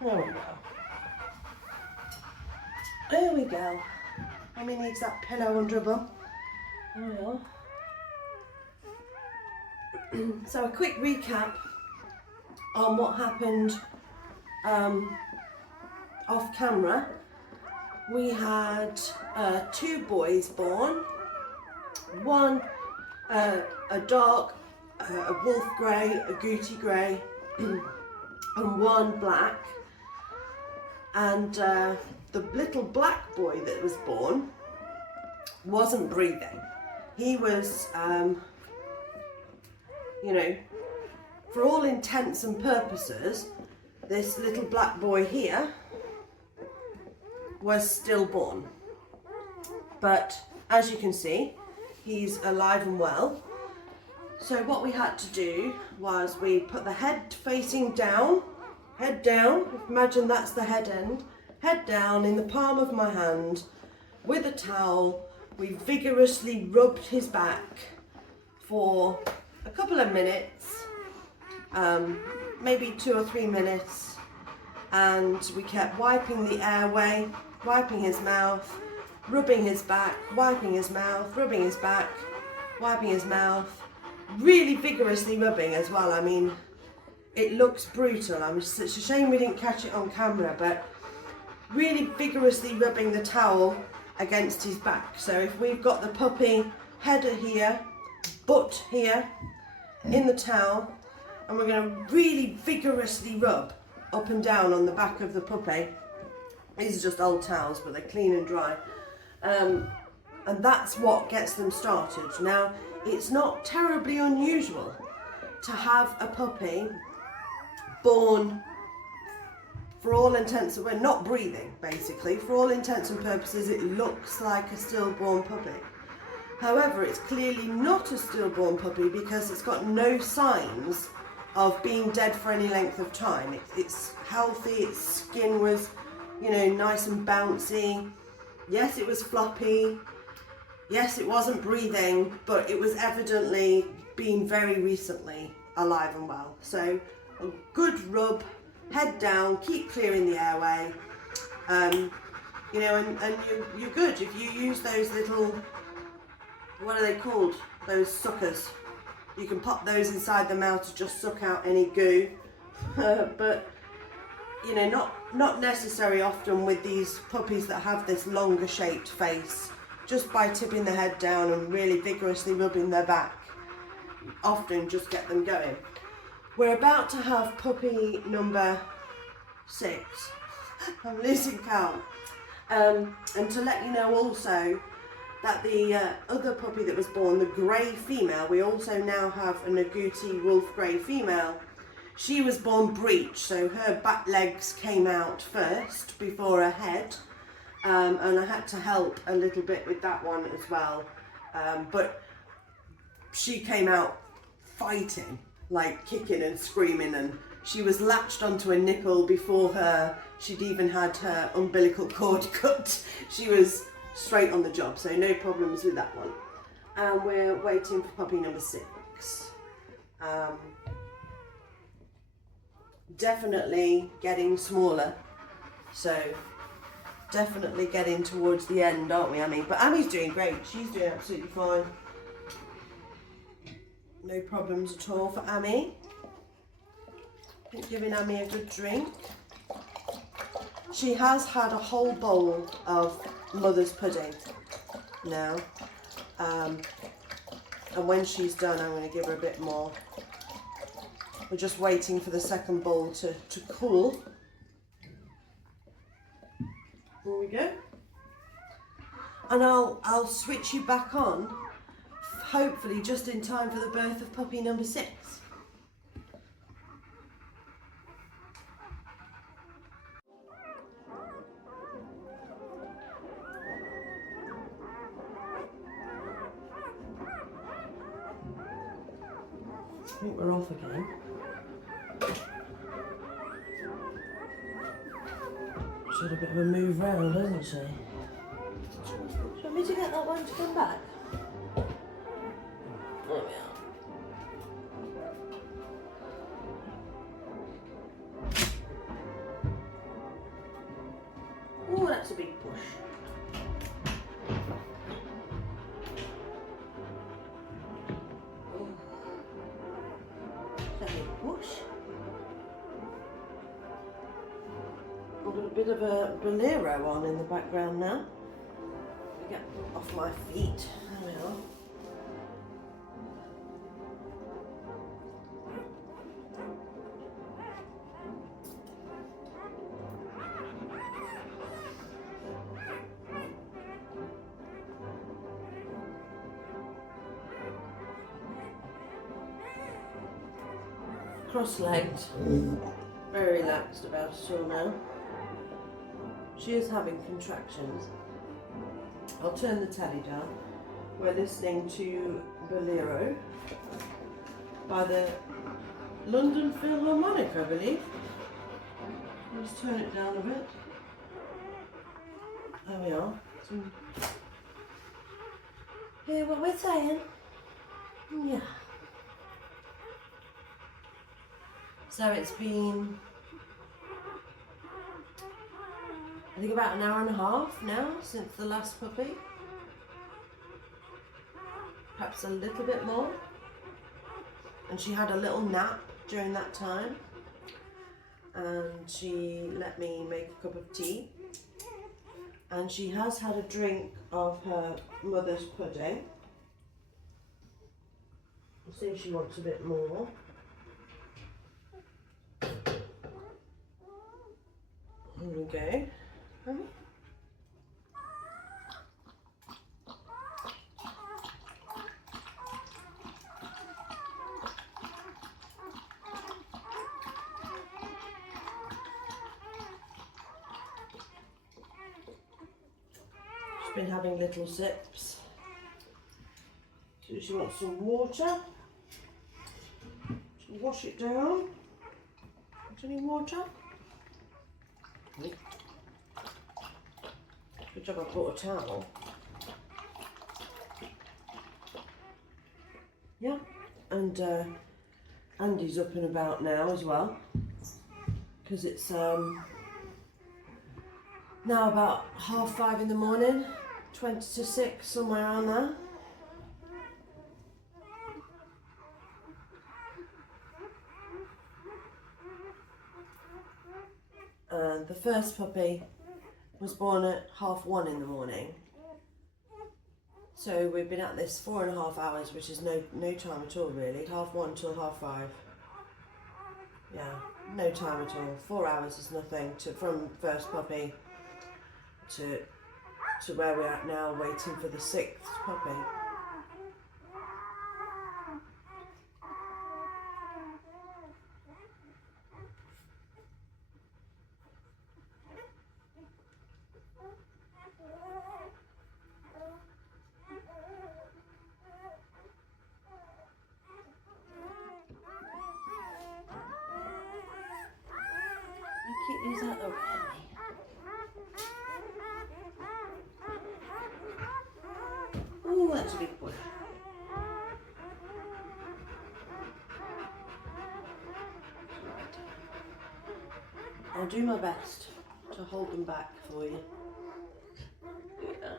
There we go. There we go. Mummy needs that pillow under her bum. There we are. So a quick recap on what happened off camera. We had 2 boys born. One, a dark, a wolf grey, a gooty grey, and one black. And the little black boy that was born wasn't breathing. He was, you know, for all intents and purposes, this little black boy here was stillborn. But as you can see, he's alive and well. So what we had to do was we put the head facing down, head down, imagine that's the head down in the palm of my hand with a towel. We vigorously rubbed his back for a couple of minutes, maybe 2 or 3 minutes, and we kept wiping the airway, wiping his mouth, rubbing his back, wiping his mouth, rubbing his back, wiping his mouth, really vigorously rubbing as well. I mean, it looks brutal. It's a shame we didn't catch it on camera, but really vigorously rubbing the towel against his back. So if we've got the puppy header here, butt here, in the towel, and we're going to really vigorously rub up and down on the back of the puppy. These are just old towels, but they're clean and dry. And that's what gets them started. Now, it's not terribly unusual to have a puppy born, for all intents and purposes, not breathing basically, for all intents and purposes it looks like a stillborn puppy. However, it's clearly not a stillborn puppy because it's got no signs of being dead for any length of time. It's healthy, its skin was, you know, nice and bouncy. Yes, it was floppy. Yes, it wasn't breathing, but it was evidently been very recently alive and well. So a good rub, head down, keep clearing the airway, you know, and you're good. If you use those little, what are they called? Those suckers. You can pop those inside the mouth to just suck out any goo. But, you know, not necessary often with these puppies that have this longer shaped face. Just by tipping the head down and really vigorously rubbing their back, often just get them going. We're about to have puppy number 6. I'm losing count. And to let you know also that the other puppy that was born, the grey female, we also now have an agouti wolf grey female. She was born breech, so her back legs came out first before her head. And I had to help a little bit with that one as well. But she came out fighting, like kicking and screaming, and she was latched onto a nipple before she'd even had her umbilical cord cut. She was straight on the job, so no problems with that one. And we're waiting for puppy number 6. Definitely getting smaller, so definitely getting towards the end, aren't we, Amy? But Amy's doing great. She's doing absolutely fine. No problems at all for Amy. Giving Amy a good drink. She has had a whole bowl of mother's pudding now. And when she's done, I'm going to give her a bit more. We're just waiting for the second bowl to cool. There we go. And I'll switch you back on, hopefully just in time for the birth of puppy number 6. I think we're off again. She had a bit of a move round, hasn't she? Do you want me to get that one to come back? There we are. Oh, that's a big push. Oh. That's a big push. I've got a bit of a bolero on in the background now. Get off my feet. There we are. Cross-legged. Very relaxed about it all now. She is having contractions. I'll turn the telly down. We're listening to Bolero by the London Philharmonic, I believe. Let's turn it down a bit. There we are. Hear what we're saying? Yeah. So it's been, I think, about an hour and a half now since the last puppy. Perhaps a little bit more. And she had a little nap during that time. And she let me make a cup of tea. And she has had a drink of her mother's pudding. I think she wants a bit more. Here we go. She's been having little sips. So she wants some water. She'll wash it down. Want any water? Good job I brought a towel. Yeah, and Andy's up and about now as well, because it's now about 5:30 in the morning, 20 to 6, somewhere around there. And the first puppy was born at 1:30 in the morning. So we've been at this 4.5 hours, which is no time at all really. 1:30 till 5:30. Yeah, no time at all. 4 hours is nothing from first puppy to where we're at now, waiting for the 6th puppy. Keep these out the way. Oh, that's a big boy. I'll do my best to hold them back for you. Yeah.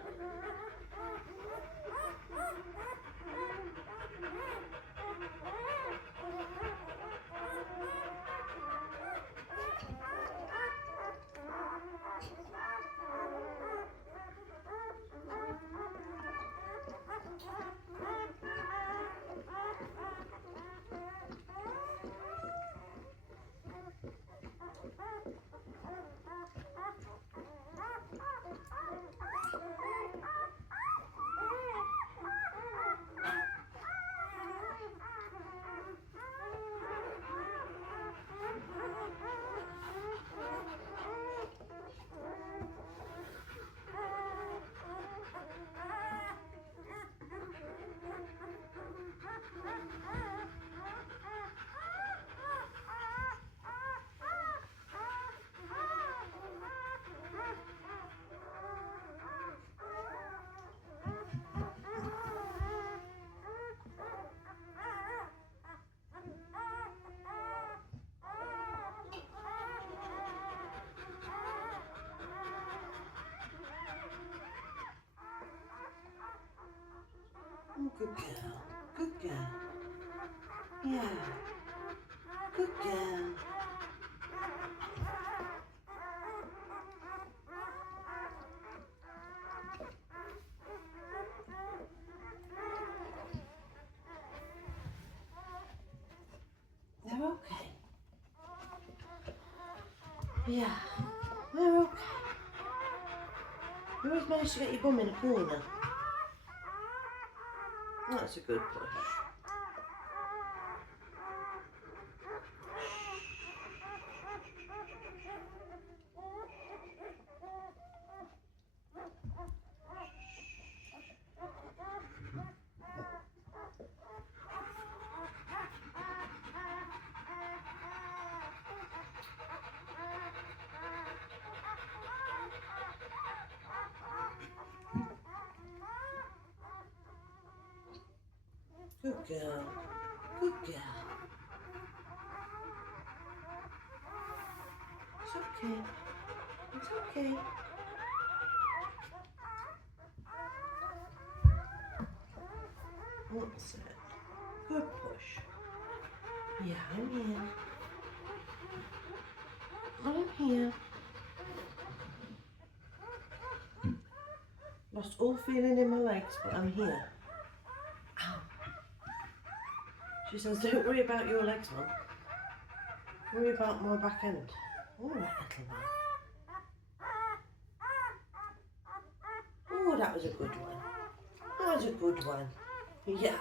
Good girl. Good girl. Yeah. Good girl. They're okay. Yeah, they're okay. You always manage to get your bum in a corner. That's a good push. Good girl. Good girl. It's okay. It's okay. That's it. Good push. Yeah, I'm here. I'm here. Lost all feeling in my legs, but I'm here. Ow. She says, don't worry about your legs, Mum. Worry about my back end. All right, little man. Oh, that was a good one. That was a good one. Yeah.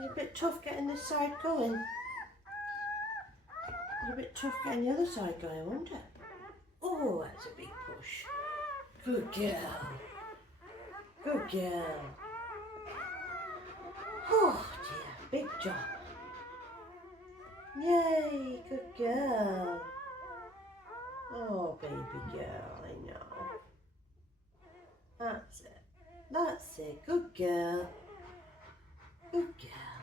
It's a bit tough getting this side going. It's a bit tough getting the other side going, wasn't it? Oh, that's a big push. Good girl. Good girl. Oh dear, big job. Yay, good girl. Oh, baby girl, I know. That's it. That's it. Good girl. Good girl.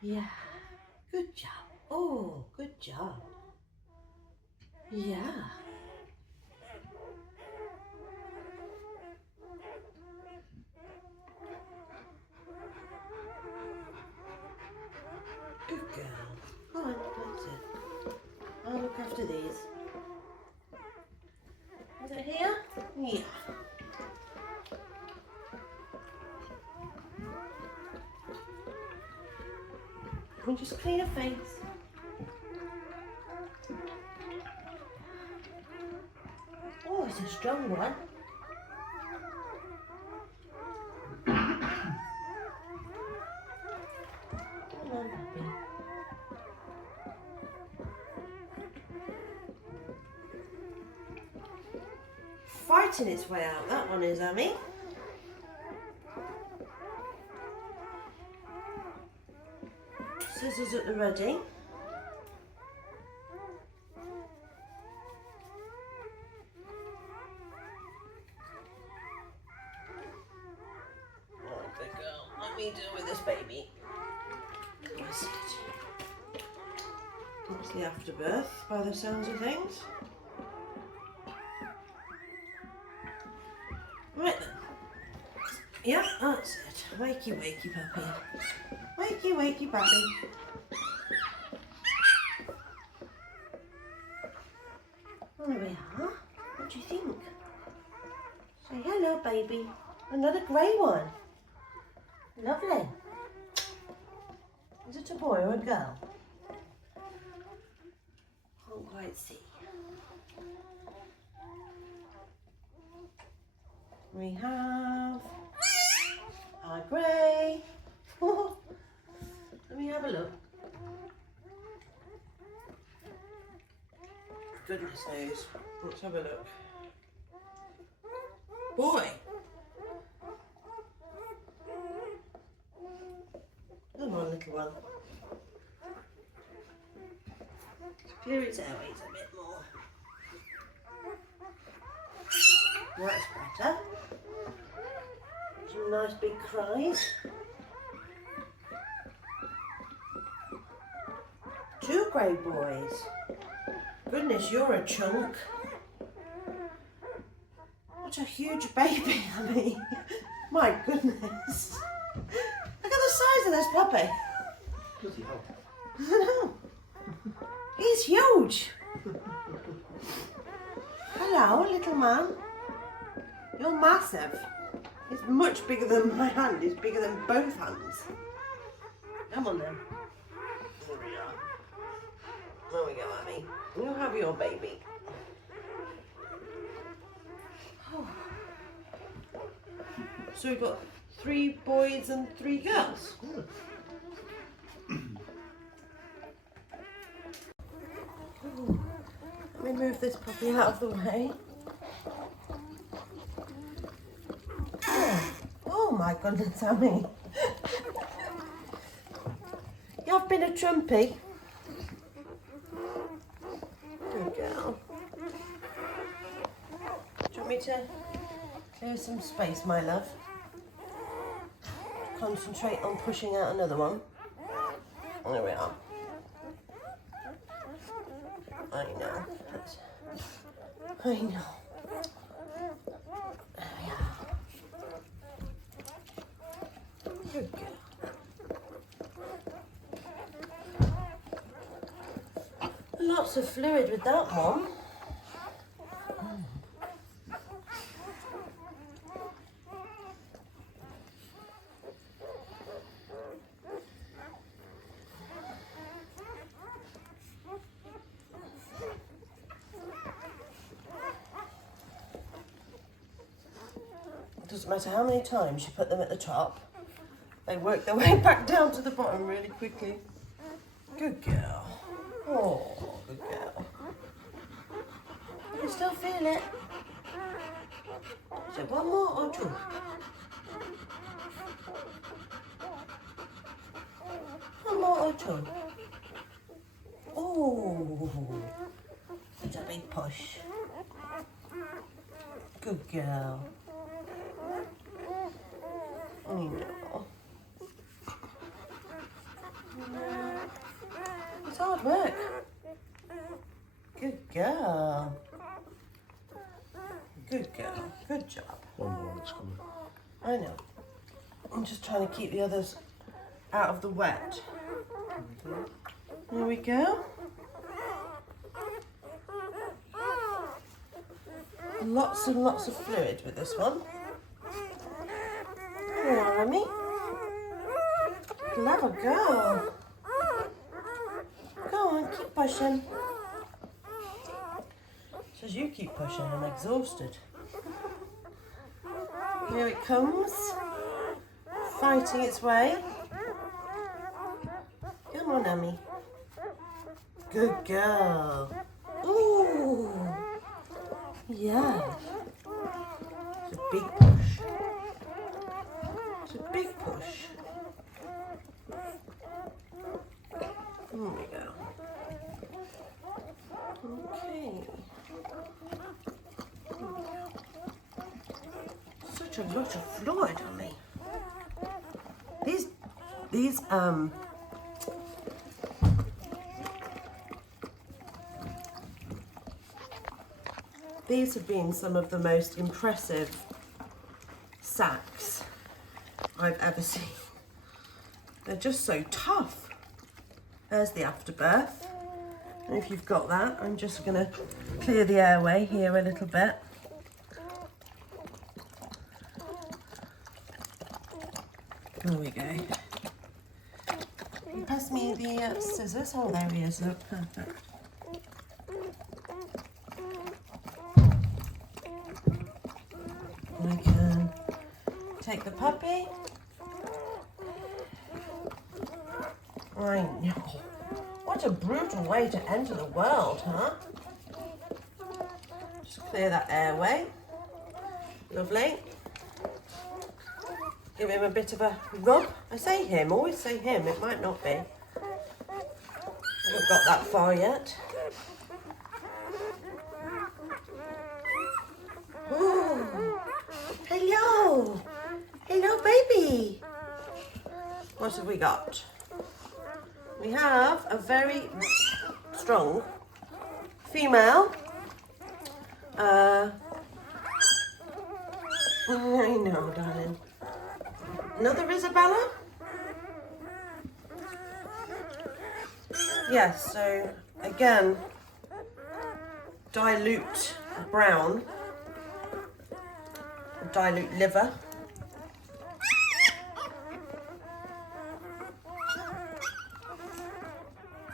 Yeah. Good job. Oh, good job. Yeah. Good girl. Come on, that's it. I'll look after these. Is it here? Yeah. And just clean her face. Oh, it's a strong one. Come on, puppy. Fighting its way out, that one is, Amy. Scissors at the ready. Oh, good girl. Let me deal with this baby. Where's it? It's the afterbirth, by the sounds of things. Right then. Yep, that's it. Wakey, wakey, puppy. Wakey, wakey, puppy. There we are. What do you think? Say hello, baby. Another grey one. Lovely. Is it a boy or a girl? Can't quite see. We have our grey. Let me have a look. Goodness knows. Let's have a look. Boy. Come on, little one. Clear its airways a bit more. That's better. Some nice big cries. 2 grey boys. Goodness, you're a chunk. What a huge baby, I mean. My goodness. Look at the size of this puppy. Does he help? I know. He's huge. Hello, little man. You're massive. He's much bigger than my hand. He's bigger than both hands. Come on then. Here we are. There we go, Abby. You have your baby. Oh. So we've got 3 boys and 3 girls. Let me move this puppy out of the way. Oh my goodness, Amy. You've been a trumpy. Good girl. Do you want me to clear some space, my love? concentrate on pushing out another one. There we are. I know. I know. There we are. Good girl. Lots of fluid with that one. Doesn't matter how many times you put them at the top, they work their way back down to the bottom really quickly. Good girl. Oh, good girl. You can still feel it. So one more or two? One more or two? Oh, it's a big push. Good girl. Oh, no. It's hard work. Good girl. Good girl. Good job. One more that's coming. I know. I'm just trying to keep the others out of the wet. There we go. Lots and lots of fluid with this one. There you are, Remy. Clever girl. Go on, keep pushing. Says you keep pushing, I'm exhausted. Here it comes. Fighting its way. Come on, Emmy. Good girl. Ooh. Yeah. It's a big push. It's a big push. There we go. Okay. Such a lot of fluid on me. These have been some of the most impressive sacks I've ever seen. They're just so tough. There's the afterbirth. And if you've got that, I'm just going to clear the airway here a little bit. There we go. Pass me the scissors. Oh, there he is. Look, perfect. I can take the puppy. I know. What a brutal way to enter the world, huh? Just clear that airway. Lovely. Give him a bit of a rub. I say him, always say him, it might not be. I haven't got that far yet. Ooh. Hello. Hello, baby. What have we got? We have a very strong female. I know, darling. Another Isabella? Yes, so again, dilute brown, dilute liver.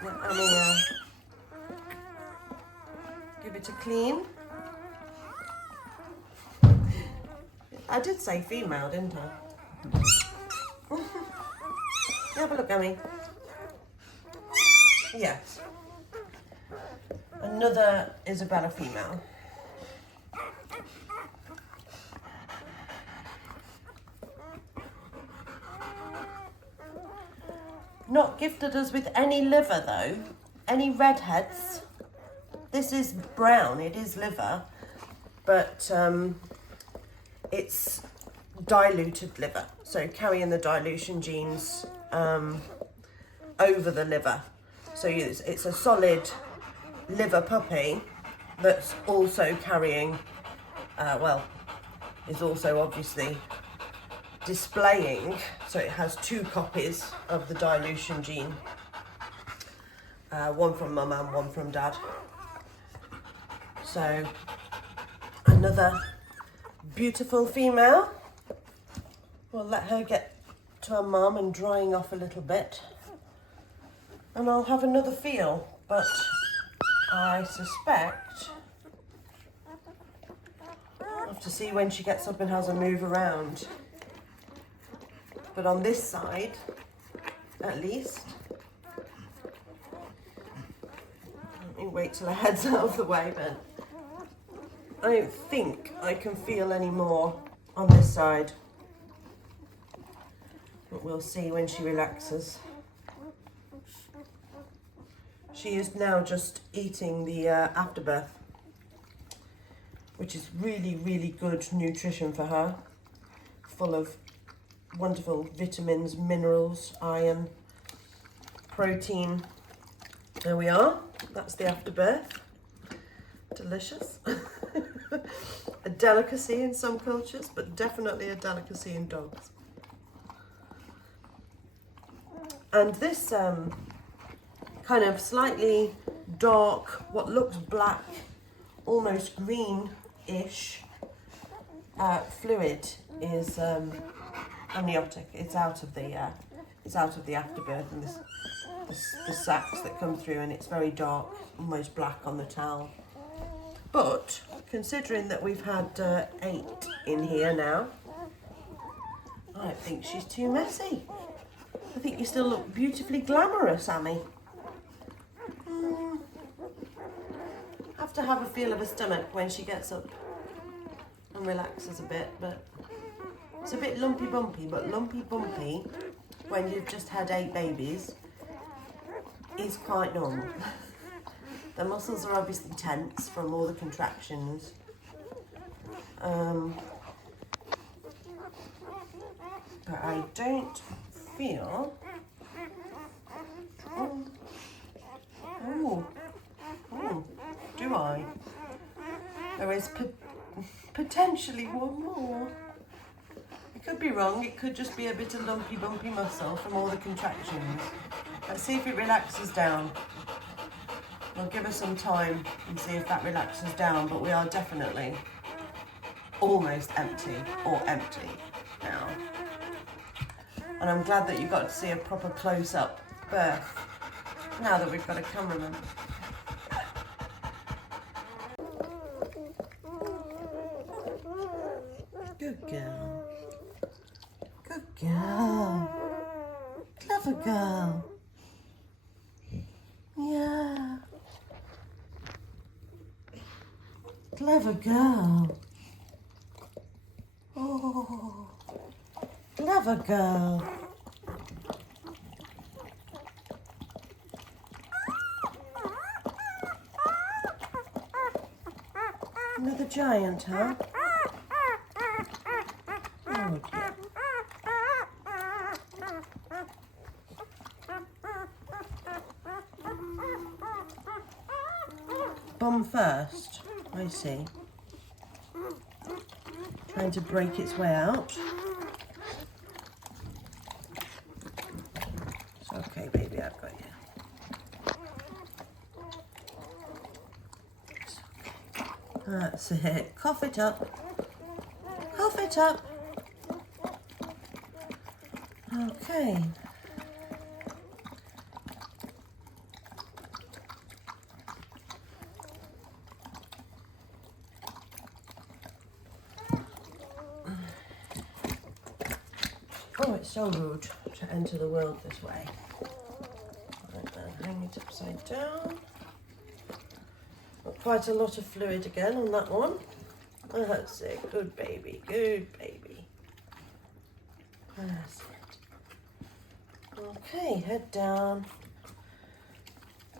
Let me give it a clean. I did say female, didn't I? Have a look, Emmy. Yes. Another Isabella female. Not gifted us with any liver though. Any redheads. This is brown, it is liver. But it's diluted liver, so carrying the dilution genes over the liver. So it's a solid liver puppy that's also carrying, is also obviously displaying, so it has 2 copies of the dilution gene, one from mum and one from dad. So another beautiful female. We'll let her get to her mum and drying off a little bit, and I'll have another feel, but I suspect I'll have to see when she gets up and has a move around. But on this side, at least, let me wait till her head's out of the way, but I don't think I can feel any more on this side. But we'll see when she relaxes. She is now just eating the afterbirth, which is really, really good nutrition for her. Full of wonderful vitamins, minerals, iron, protein. There we are. That's the afterbirth. Delicious. A delicacy in some cultures, but definitely a delicacy in dogs. And this kind of slightly dark, what looks black, almost green-ish fluid is amniotic. It's out of the afterbirth, and the sacs that come through, and it's very dark, almost black on the towel. But considering that we've had 8 in here now, I don't think she's too messy. I think you still look beautifully glamorous, Amy. Have to have a feel of her stomach when she gets up and relaxes a bit, but it's a bit lumpy bumpy, but lumpy bumpy when you've just had 8 babies is quite normal. The muscles are obviously tense from all the contractions. But I don't feel... do I? There is potentially one more. I could be wrong, it could just be a bit of lumpy bumpy muscle from all the contractions. Let's see if it relaxes down. We'll give her some time and see if that relaxes down, but we are definitely almost empty now. And I'm glad that you got to see a proper close-up birth now that we've got a cameraman. Good girl. Good girl. Clever girl. Yeah. Clever girl. Oh. Clever girl. Another giant, huh? Oh, dear. Bum first, I see. Trying to break its way out. It's okay, baby, I've got you. That's it. Cough it up. Cough it up. Okay. Oh, it's so rude to enter the world this way. Right then, hang it upside down. Got quite a lot of fluid again on that one. That's it. Good baby. Good baby. That's it. Okay, head down.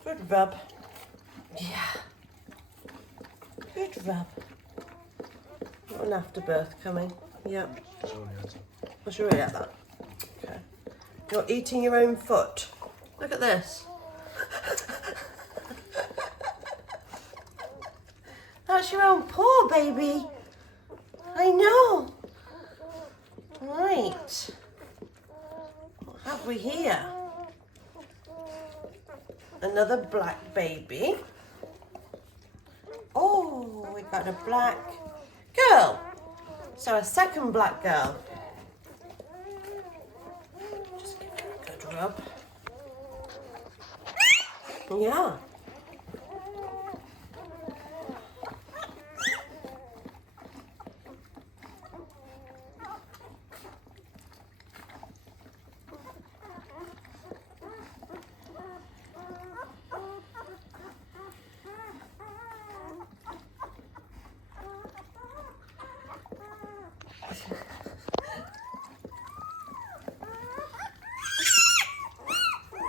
Good rub. Yeah. Good rub. Got an afterbirth coming. Yeah. It's only had some. I should really have that. Okay. You're eating your own foot. Look at this. That's your own paw, baby. I know. Right. What have we here? Another black baby. Oh, we got a black girl. So a second black girl. Just give her a good rub. Yeah.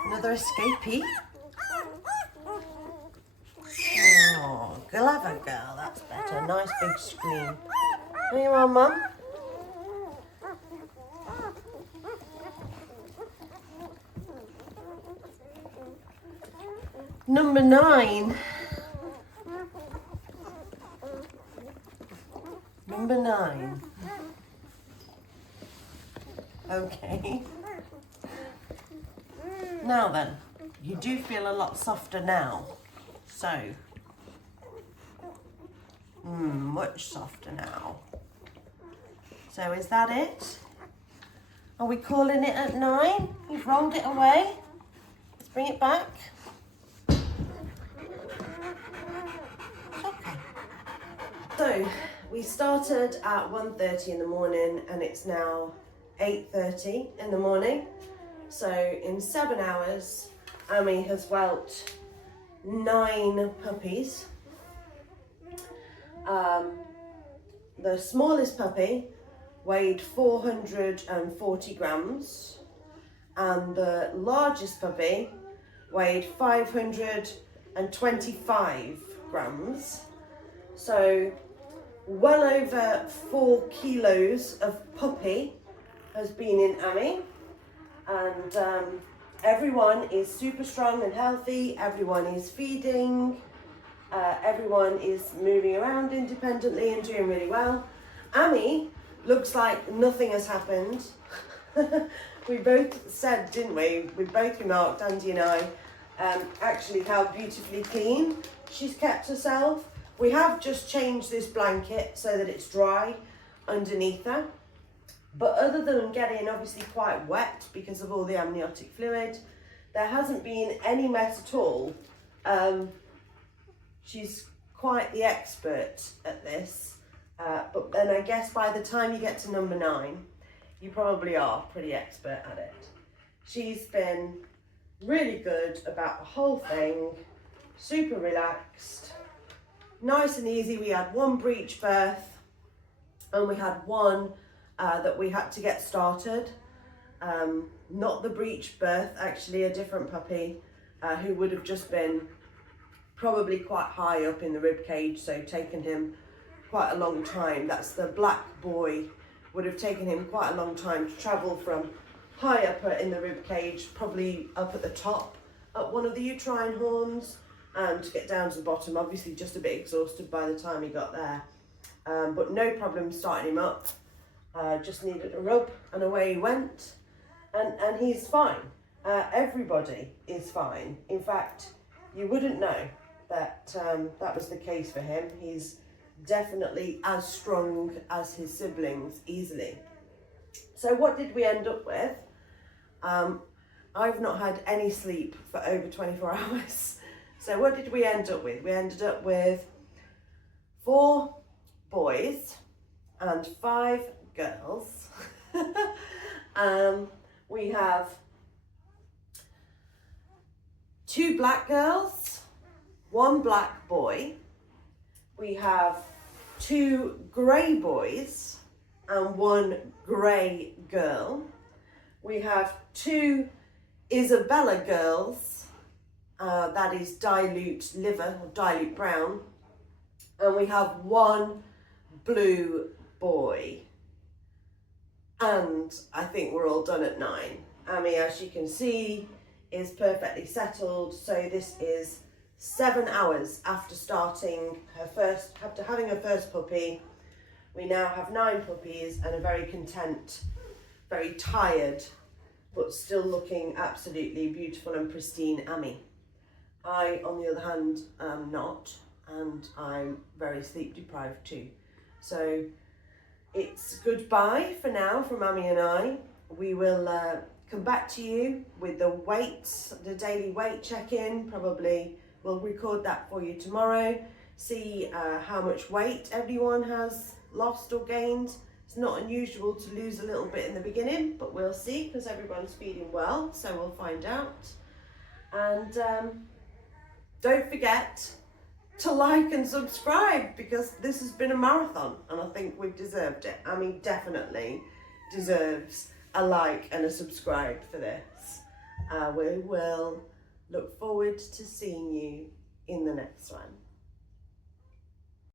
Another escapee. Oh, clever girl, that's better. Nice big screen. There you are, Mum. Number 9. Number 9. Okay. Now then, you do feel a lot softer now. So, much softer now. So is that it? Are we calling it at 9? You've rolled it away. Let's bring it back. Okay. So, we started at 1:30 in the morning and it's now 8:30 in the morning. So in 7 hours, Amy has whelped 9 puppies. The smallest puppy weighed 440 grams and the largest puppy weighed 525 grams. So well over 4 kilos of puppy has been in Amy. And everyone is super strong and healthy, everyone is feeding, everyone is moving around independently and doing really well. Amy looks like nothing has happened. We both said, didn't we? We both remarked, Andy and I, actually how beautifully clean she's kept herself. We have just changed this blanket so that it's dry underneath her. But other than getting obviously quite wet because of all the amniotic fluid, there hasn't been any mess at all. She's quite the expert at this. But then I guess by the time you get to number 9, you probably are pretty expert at it. She's been really good about the whole thing, super relaxed, nice and easy. We had 1 breech birth and we had 1 that we had to get started. Not the breech birth, actually a different puppy who would have just been probably quite high up in the rib cage, so taken him quite a long time. That's the black boy, would have taken him quite a long time to travel from high up in the rib cage, probably up at the top at one of the uterine horns, and to get down to the bottom, obviously just a bit exhausted by the time he got there. But no problem starting him up. Just needed a rub and away he went, and he's fine. Everybody is fine. In fact, you wouldn't know that that was the case for him. He's definitely as strong as his siblings, easily. So what did we end up with? I've not had any sleep for over 24 hours. So what did we end up with? We ended up with 4 boys and 5 girls. We have 2 black girls, 1 black boy. We have 2 grey boys and 1 grey girl. We have 2 Isabella girls, that is dilute liver or dilute brown, and we have 1 blue boy. And I think we're all done at 9. Ami, as you can see, is perfectly settled. So this is 7 hours after starting her first, after having her first puppy. We now have 9 puppies and a very content, very tired, but still looking absolutely beautiful and pristine Ami. I, on the other hand, am not, and I'm very sleep deprived too. So it's goodbye for now from Ami and I. We will come back to you with the weights, the daily weight check-in. Probably we'll record that for you tomorrow. See how much weight everyone has lost or gained. It's not unusual to lose a little bit in the beginning, but we'll see because everyone's feeding well, so we'll find out. And don't forget to like and subscribe because this has been a marathon and I think we've deserved it. Ami definitely deserves a like and a subscribe for this. We will look forward to seeing you in the next one.